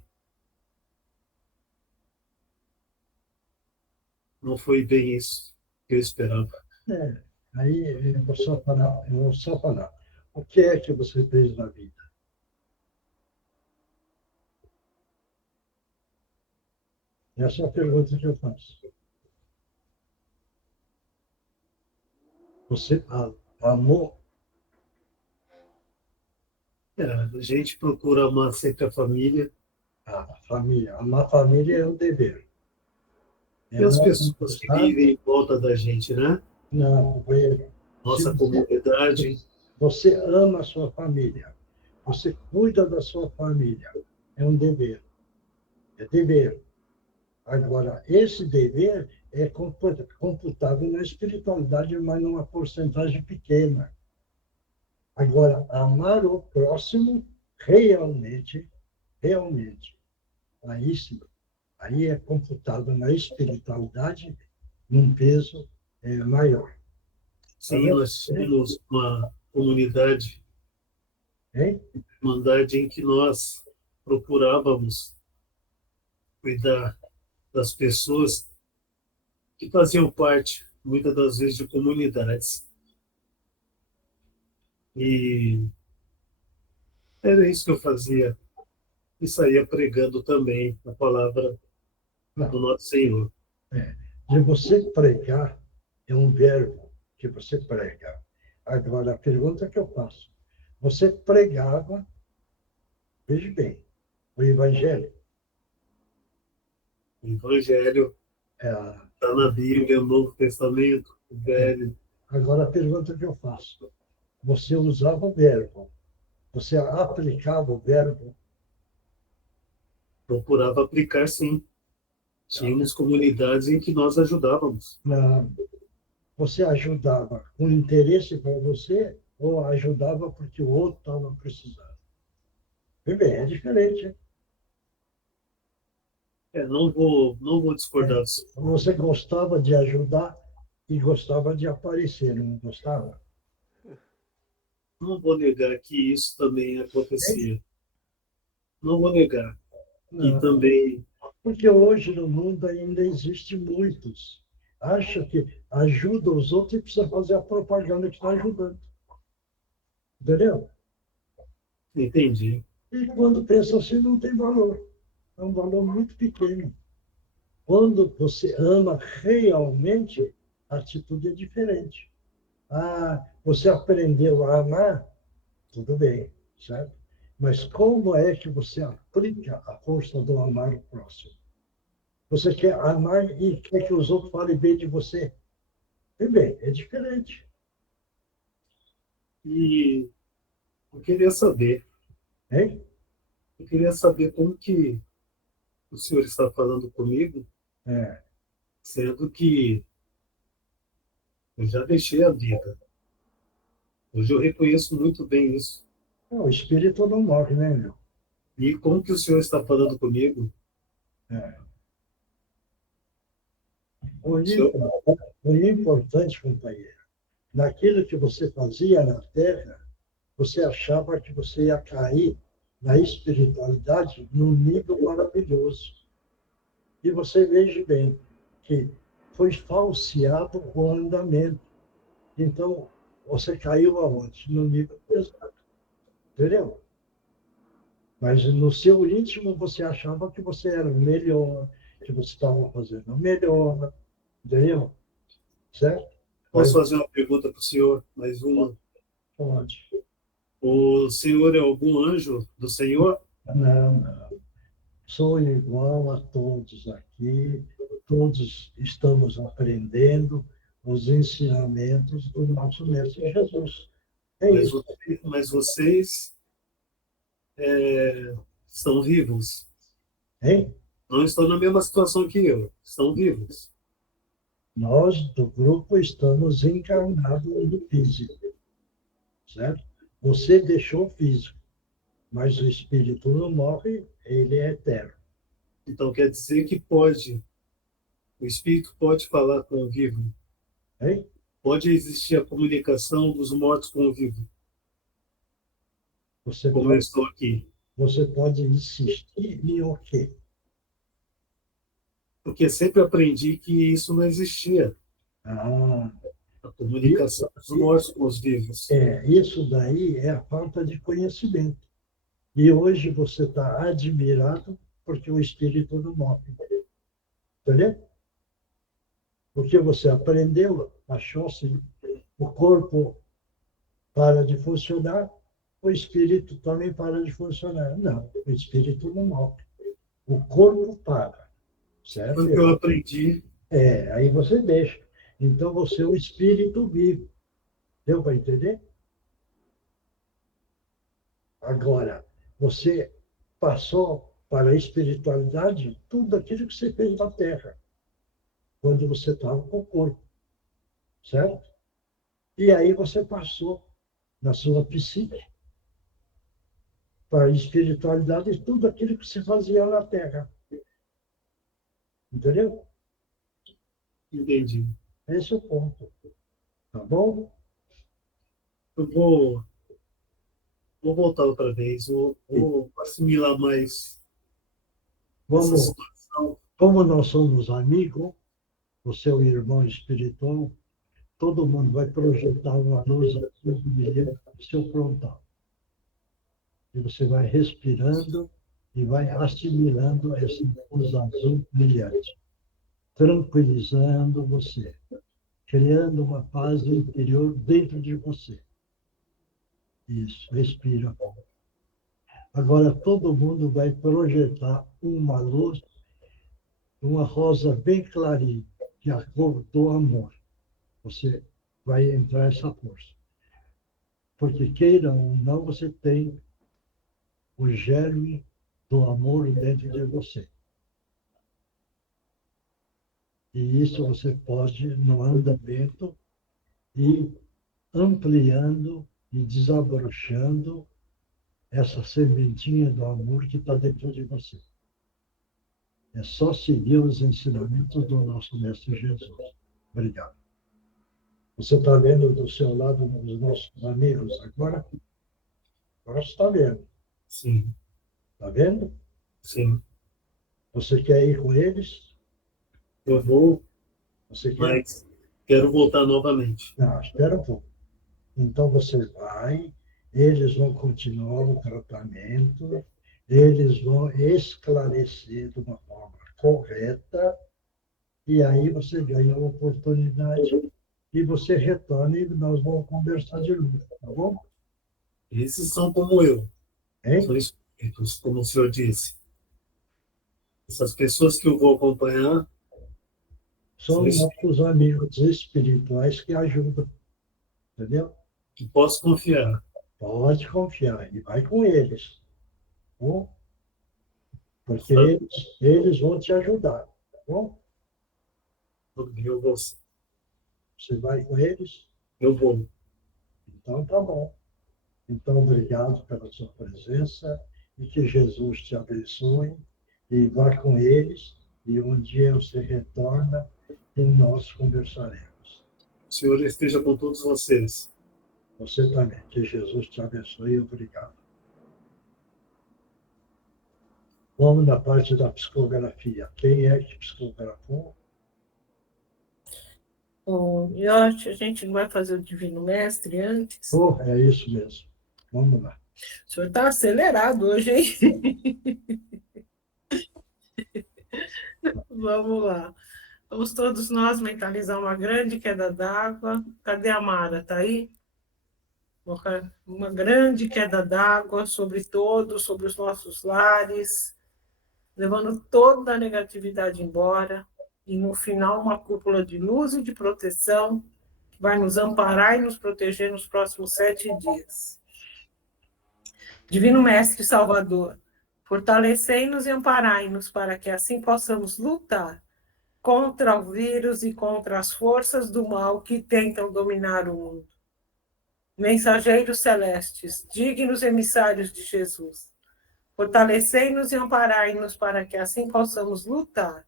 não foi bem isso que eu esperava. Aí eu vou só falar. O que é que você fez na vida? Essa é a pergunta que eu faço. Você amou? A gente procura amar sempre a família. A família. Amar a família é um dever. E as pessoas que vivem em volta da gente, né? Não, companheiro. Nossa comunidade. Você ama a sua família. Você cuida da sua família. É um dever. É dever. Agora, esse dever é computável na espiritualidade, mas numa porcentagem pequena. Agora, amar o próximo realmente, aí sim, aí é computado na espiritualidade num peso maior. Sim, nós tínhamos uma comunidade, irmandade em que nós procurávamos cuidar das pessoas que faziam parte, muitas das vezes, de comunidades. E era isso que eu fazia. E saía pregando também a palavra do nosso Senhor. De você pregar é um verbo que você prega. Agora, a pergunta que eu faço, você pregava, veja bem, o Evangelho? O Evangelho está na Bíblia, no Novo Testamento, o Velho. Agora, a pergunta que eu faço, você usava o verbo, você aplicava o verbo? Procurava aplicar, sim. Tínhamos comunidades em que nós ajudávamos. Não. Você ajudava com interesse para você ou ajudava porque o outro estava precisando? Bem, é diferente. Não vou discordar disso. Você gostava de ajudar e gostava de aparecer, não gostava? Não vou negar que isso também acontecia. Não vou negar. Não. E também... Porque hoje no mundo ainda existe muitos. Acha que ajuda os outros e precisa fazer a propaganda que está ajudando. Entendeu? Entendi. E quando pensa assim, não tem valor. É um valor muito pequeno. Quando você ama realmente, a atitude é diferente. Ah, você aprendeu a amar? Tudo bem, certo? Mas como é que você aplica a força do amar o próximo? Você quer amar e quer que os outros falem bem de você? E bem, é diferente. E eu queria saber, Hein? como que o senhor está falando comigo, É. sendo que eu já deixei a vida. Hoje eu reconheço muito bem isso. O espírito não morre, né, meu? E como que o senhor está falando comigo? É. O senhor, O importante, companheiro, naquilo que você fazia na Terra, você achava que você ia cair na espiritualidade num nível maravilhoso. E você veja bem que foi falseado o andamento. Então, você caiu aonde? No nível pesado. Entendeu? Mas no seu íntimo você achava que você era melhor, que você estava fazendo melhor. Entendeu? Certo? posso fazer uma pergunta para o senhor? Mais uma. Pode. O senhor é algum anjo do Senhor? Não. Sou igual a todos aqui, todos estamos aprendendo os ensinamentos do nosso Mestre Jesus. É isso. Mas vocês estão vivos. Hein? Não estão na mesma situação que eu. Estão vivos. Nós, do grupo, estamos encarnados no físico. Certo? Você deixou o físico, mas o espírito não morre, ele é eterno. Então quer dizer que o espírito pode falar com o vivo. Hein? Pode existir a comunicação dos mortos com o vivo. Eu estou aqui. Você pode insistir em o quê? Porque sempre aprendi que isso não existia. Ah, a comunicação dos mortos com os vivos. Isso daí é a falta de conhecimento. E hoje você está admirado porque o espírito não morre. Entendeu? Porque você aprendeu, achou-se, o corpo para de funcionar, o espírito também para de funcionar. Não, o espírito não morre. O corpo para. Certo? Foi o que eu aprendi. Aí você deixa. Então você é um espírito vivo. Deu para entender? Agora, você passou para a espiritualidade tudo aquilo que você fez na Terra, quando você estava com o corpo. Certo? E aí você passou na sua psique para a espiritualidade tudo aquilo que você fazia na Terra. Entendeu? Entendi. Esse é o ponto. Tá bom? Eu vou voltar outra vez. Vou assimilar mais essa situação. Como nós somos amigos, o seu irmão espiritual, todo mundo vai projetar uma luz azul brilhante no seu frontal. E você vai respirando e vai assimilando essa luz azul brilhante, tranquilizando você, criando uma paz interior dentro de você. Isso, respira. Agora todo mundo vai projetar uma luz, uma rosa bem clarinha, que é a cor do amor. Você vai entrar essa força. Porque queira ou não, você tem o germe do amor dentro de você. E isso você pode, no andamento, ir ampliando e desabrochando essa sementinha do amor que está dentro de você. É só seguir os ensinamentos do nosso Mestre Jesus. Obrigado. Você está vendo do seu lado os nossos amigos agora? Agora você está vendo. Sim. Está vendo? Sim. Você quer ir com eles? Eu vou, Você quer? mas quero voltar novamente. Não, espera um pouco. Então você vai, eles vão continuar o tratamento, eles vão esclarecer de uma forma correta e aí você ganha a oportunidade e você retorna e nós vamos conversar de novo, tá bom? Esses são como eu, Hein? são espíritos, como o senhor disse. Essas pessoas que eu vou acompanhar São nossos amigos espirituais que ajudam, entendeu? que posso confiar. Pode confiar e vai com eles, tá bom? Porque eles vão te ajudar, tá bom? Eu vou. Você vai com eles? Eu vou. Então tá bom. Então, obrigado pela sua presença e que Jesus te abençoe e vá com eles e um dia você retorna e nós conversaremos. O Senhor esteja com todos vocês. Você também. Que Jesus te abençoe e obrigado. Vamos na parte da psicografia. Quem é que psicografou? Eu acho que a gente vai fazer o Divino Mestre antes. Oh, é isso mesmo. Vamos lá. O senhor está acelerado hoje, hein? Vamos lá. Vamos todos nós mentalizar uma grande queda d'água. Cadê a Mara? Está aí? Uma grande queda d'água sobre todos, sobre os nossos lares, levando toda a negatividade embora. E no final, uma cúpula de luz e de proteção que vai nos amparar e nos proteger nos próximos 7 dias. Divino Mestre Salvador, fortalecei-nos e amparai-nos para que assim possamos lutar contra o vírus e contra as forças do mal que tentam dominar o mundo. Mensageiros celestes, dignos emissários de Jesus, fortalecei-nos e amparai-nos para que assim possamos lutar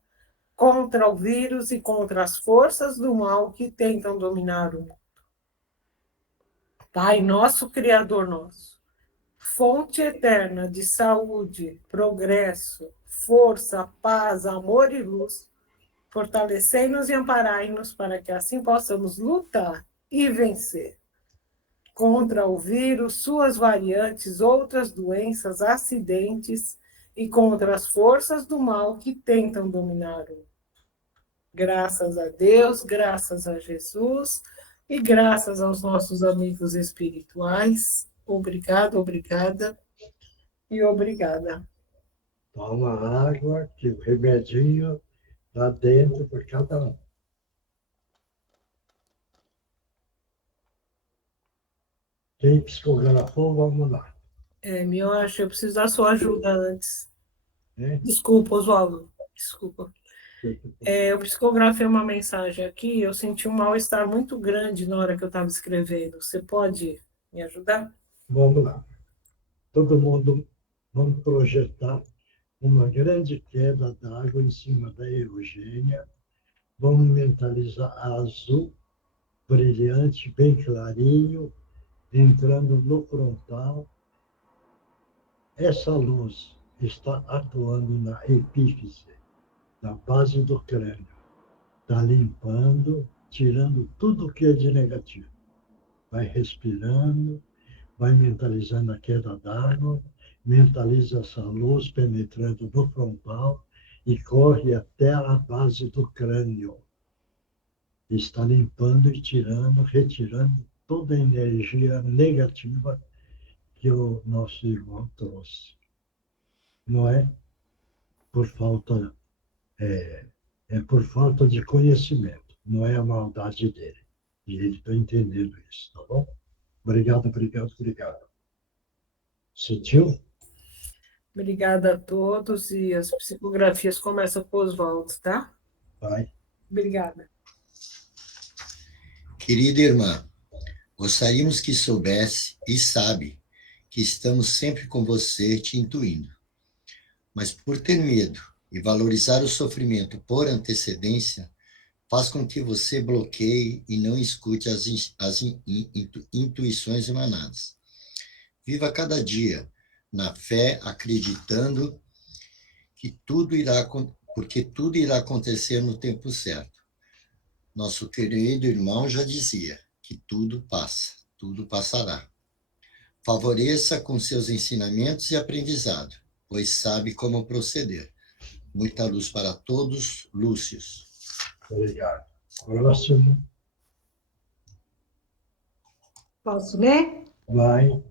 contra o vírus e contra as forças do mal que tentam dominar o mundo. Pai nosso, Criador nosso, fonte eterna de saúde, progresso, força, paz, amor e luz, fortalecei-nos e amparai-nos para que assim possamos lutar e vencer contra o vírus, suas variantes, outras doenças, acidentes e contra as forças do mal que tentam dominar o mundo. Graças a Deus, graças a Jesus e graças aos nossos amigos espirituais. Obrigado, obrigada e obrigada. Toma água, que o remedinho está dentro por cada um. Quem psicografou, vamos lá. Miocha, eu preciso da sua ajuda antes. É? Desculpa, Oswaldo. Desculpa. Eu psicografei uma mensagem aqui, eu senti um mal-estar muito grande na hora que eu estava escrevendo. Você pode me ajudar? Vamos lá. Todo mundo, vamos projetar uma grande queda d'água em cima da Eugênia. Vamos mentalizar azul, brilhante, bem clarinho, entrando no frontal. Essa luz está atuando na epífise, na base do crânio. Está limpando, tirando tudo que é de negativo. Vai respirando, vai mentalizando a queda d'água, mentaliza essa luz penetrando no frontal e corre até a base do crânio. Está limpando e tirando, retirando toda a energia negativa que o nosso irmão trouxe. Não é por falta, é por falta de conhecimento, não é a maldade dele. E ele está entendendo isso, tá bom? Obrigado, obrigado, obrigado. Sentiu? Obrigada a todos e as psicografias começam com os Oswaldo, tá? Vai. Obrigada. Querida irmã, gostaríamos que soubesse e sabe que estamos sempre com você te intuindo. Mas por ter medo e valorizar o sofrimento por antecedência, faz com que você bloqueie e não escute as intuições emanadas. Viva cada dia na fé, acreditando que porque tudo irá acontecer no tempo certo. Nosso querido irmão já dizia que tudo passa, tudo passará. Favoreça com seus ensinamentos e aprendizado, pois sabe como proceder. Muita luz para todos, Lúcius. Obrigado. Próximo. Posso ler? Vai.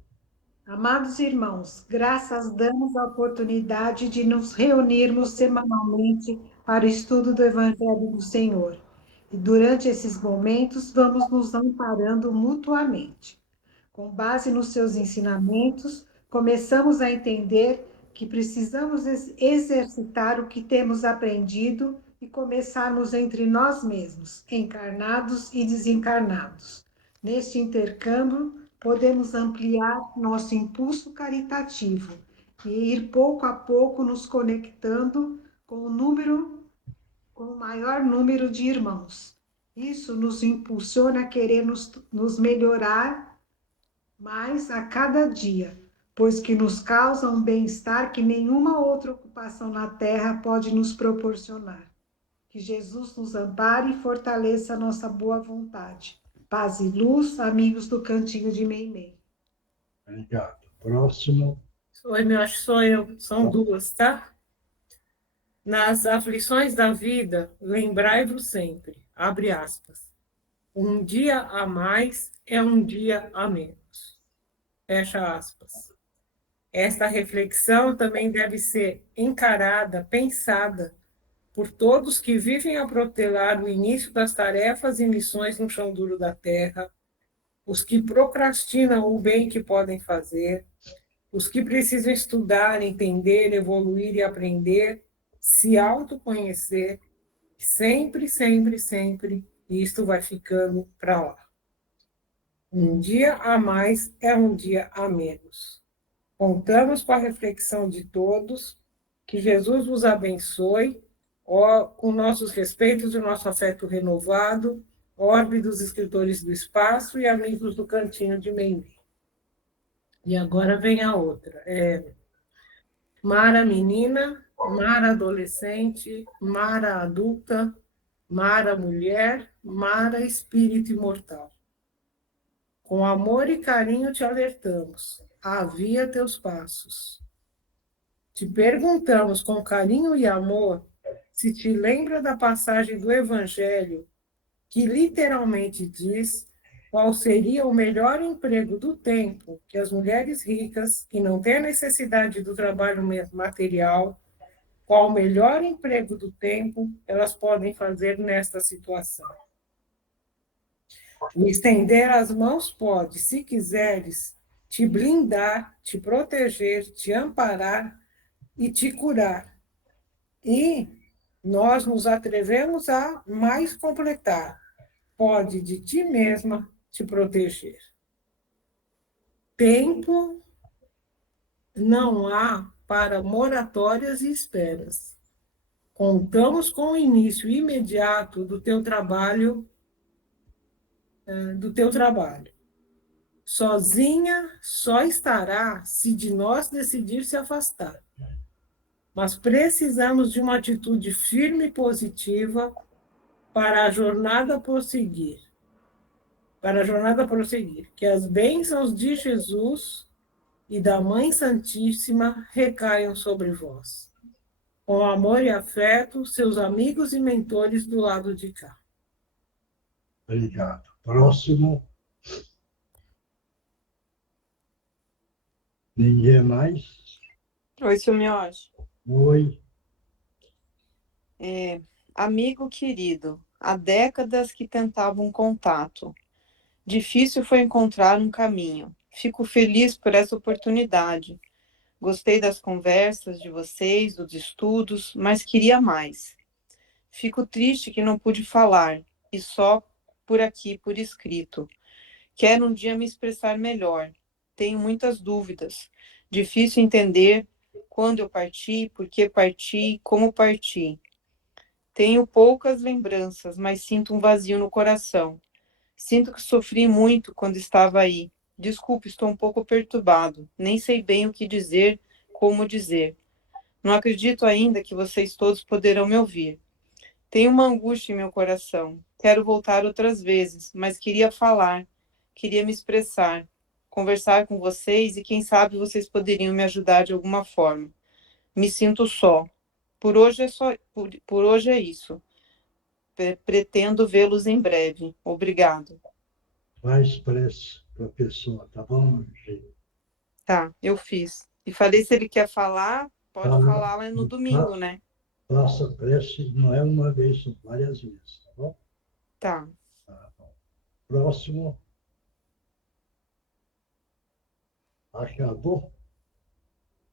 Amados irmãos, graças damos a oportunidade de nos reunirmos semanalmente para o estudo do Evangelho do Senhor. E durante esses momentos vamos nos amparando mutuamente. Com base nos seus ensinamentos, começamos a entender que precisamos exercitar o que temos aprendido e começarmos entre nós mesmos, encarnados e desencarnados. Neste intercâmbio, podemos ampliar nosso impulso caritativo e ir pouco a pouco nos conectando com o maior número de irmãos. Isso nos impulsiona a querer nos melhorar mais a cada dia, pois que nos causa um bem-estar que nenhuma outra ocupação na Terra pode nos proporcionar. Que Jesus nos ampare e fortaleça a nossa boa vontade. Paz e luz, amigos do Cantinho de Meimei. Obrigado. Próximo. Acho que sou eu. São duas, tá? Nas aflições da vida, lembrai-vos sempre, abre aspas, um dia a mais é um dia a menos. Fecha aspas. Esta reflexão também deve ser encarada, pensada, por todos que vivem a protelar o início das tarefas e missões no chão duro da terra, os que procrastinam o bem que podem fazer, os que precisam estudar, entender, evoluir e aprender, se autoconhecer, sempre, sempre, sempre, isto vai ficando para lá. Um dia a mais é um dia a menos. Contamos com a reflexão de todos, que Jesus vos abençoe, com nossos respeitos e nosso afeto renovado, orbe dos escritores do espaço e amigos do Cantinho de Meimei. E agora vem a outra. Mara menina, Mara adolescente, Mara adulta, Mara mulher, Mara espírito imortal. Com amor e carinho te alertamos, avia teus passos. Te perguntamos com carinho e amor se te lembra da passagem do Evangelho que literalmente diz qual seria o melhor emprego do tempo que as mulheres ricas, que não têm a necessidade do trabalho material, qual o melhor emprego do tempo elas podem fazer nesta situação. O estender as mãos pode, se quiseres, te blindar, te proteger, te amparar e te curar. E nós nos atrevemos a mais completar. Pode de ti mesma te proteger. Tempo não há para moratórias e esperas. Contamos com o início imediato do teu trabalho. Sozinha só estará se de nós decidir se afastar. Mas precisamos de uma atitude firme e positiva para a jornada prosseguir. Que as bênçãos de Jesus e da Mãe Santíssima recaiam sobre vós. Com amor e afeto, seus amigos e mentores do lado de cá. Obrigado. Próximo. Ninguém mais? Oi, seu Mioche. Oi. Amigo querido, há décadas que tentava um contato. Difícil foi encontrar um caminho. Fico feliz por essa oportunidade. Gostei das conversas de vocês, dos estudos, mas queria mais. Fico triste que não pude falar, e só por aqui, por escrito. Quero um dia me expressar melhor. Tenho muitas dúvidas. Difícil entender quando eu parti, por que parti, como parti. Tenho poucas lembranças, mas sinto um vazio no coração. Sinto que sofri muito quando estava aí. Desculpe, estou um pouco perturbado. Nem sei bem o que dizer, como dizer. Não acredito ainda que vocês todos poderão me ouvir. Tenho uma angústia em meu coração. Quero voltar outras vezes, mas queria falar, queria me expressar, conversar com vocês e quem sabe vocês poderiam me ajudar de alguma forma. Me sinto só. Por hoje é isso. Pretendo vê-los em breve. Obrigado. Faz prece para a pessoa, tá bom, gente? Tá, eu fiz. E falei, se ele quer falar, pode falar lá no domingo, né? Faça prece, não é uma vez, são várias vezes, tá bom? Tá. Tá bom. Próximo. Acabou?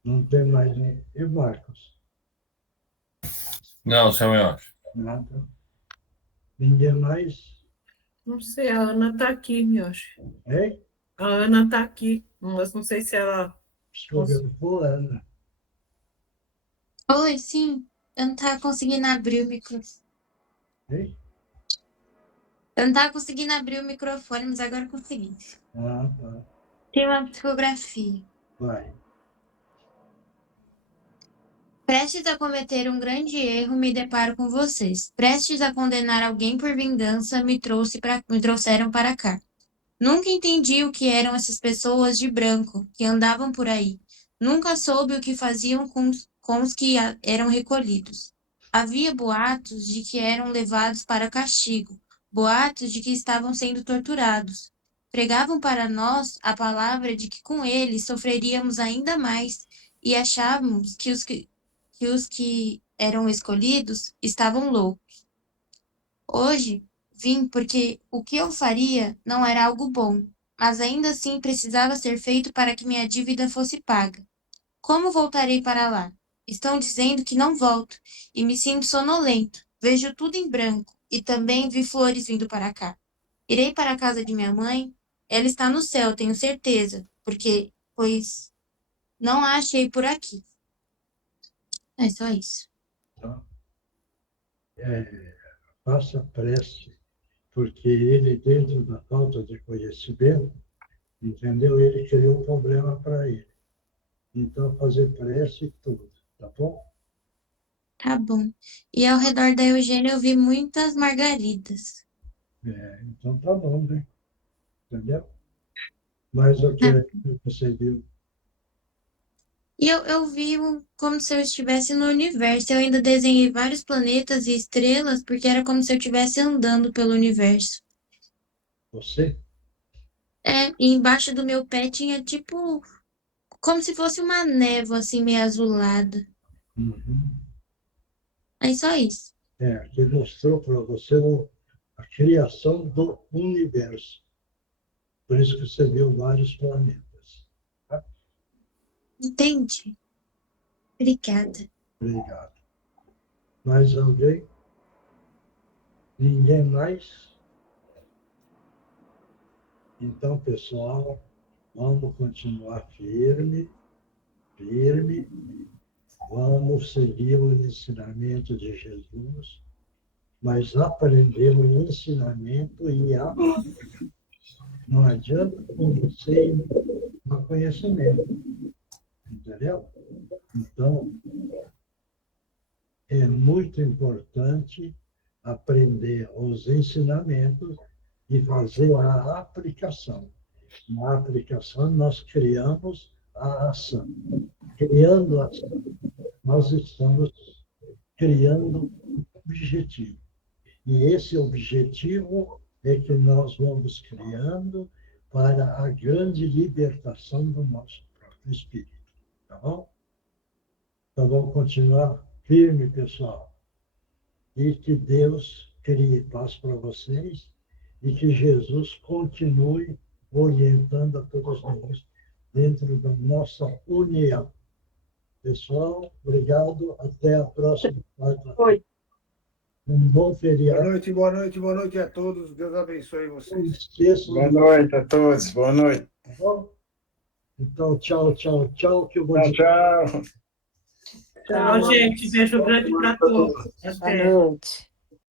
Não tem mais nem. E Marcos? Não, seu Melhor. Nada. Ninguém mais? Não sei, a Ana está aqui, eu acho. Hein? A Ana está aqui, mas não sei se ela... Escolheu por Ana. Oi, sim. Eu não tava conseguindo abrir o microfone. Hein? Eu não tava conseguindo abrir o microfone, mas agora eu consegui. Ah, tá. Tem uma psicografia. Vai. Prestes a cometer um grande erro, me deparo com vocês. Prestes a condenar alguém por vingança, me trouxeram para cá. Nunca entendi o que eram essas pessoas de branco que andavam por aí. Nunca soube o que faziam com os que eram recolhidos. Havia boatos de que eram levados para castigo, boatos de que estavam sendo torturados. Pregavam para nós a palavra de que com eles sofreríamos ainda mais e achávamos que os que eram escolhidos estavam loucos. Hoje, vim porque o que eu faria não era algo bom, mas ainda assim precisava ser feito para que minha dívida fosse paga. Como voltarei para lá? Estão dizendo que não volto, e me sinto sonolento. Vejo tudo em branco, e também vi flores vindo para cá. Irei para a casa de minha mãe. Ela está no céu, tenho certeza, pois não a achei por aqui. É só isso. Tá? Faça prece, porque ele, dentro da falta de conhecimento, entendeu? Ele criou um problema para ele. Então, fazer prece e tudo, tá bom? Tá bom. E ao redor da Eugênia eu vi muitas margaridas. Então tá bom, né? Entendeu? Mas o que você viu? E eu vi como se eu estivesse no universo. Eu ainda desenhei vários planetas e estrelas, porque era como se eu estivesse andando pelo universo. Você? E embaixo do meu pé tinha tipo, como se fosse uma névoa, assim, meio azulada. Uhum. É só isso. Que mostrou para você a criação do universo. Por isso que você viu vários planetas. Tá? Entendi. Obrigada. Obrigado. Mais alguém? Ninguém mais? Então, pessoal, vamos continuar firme. Vamos seguir o ensinamento de Jesus, mas aprender o ensinamento e aplicar. Não adianta conhecer e não conhecimento. Entendeu? Então, é muito importante aprender os ensinamentos e fazer a aplicação. Na aplicação, nós criamos a ação. Criando a ação, nós estamos criando um objetivo. E esse objetivo é que nós vamos criando para a grande libertação do nosso próprio espírito. Tá bom? Então, vamos continuar firme, pessoal. E que Deus crie paz para vocês e que Jesus continue orientando a todos nós dentro da nossa união. Pessoal, obrigado. Até a próxima quarta-feira. Um bom feriado. Boa noite a todos. Deus abençoe vocês. Não esqueçam. Boa noite a todos. Boa noite. Tá bom? Então, tchau. Que eu vou dizer. Tchau, gente. Beijo grande para todos. Boa noite.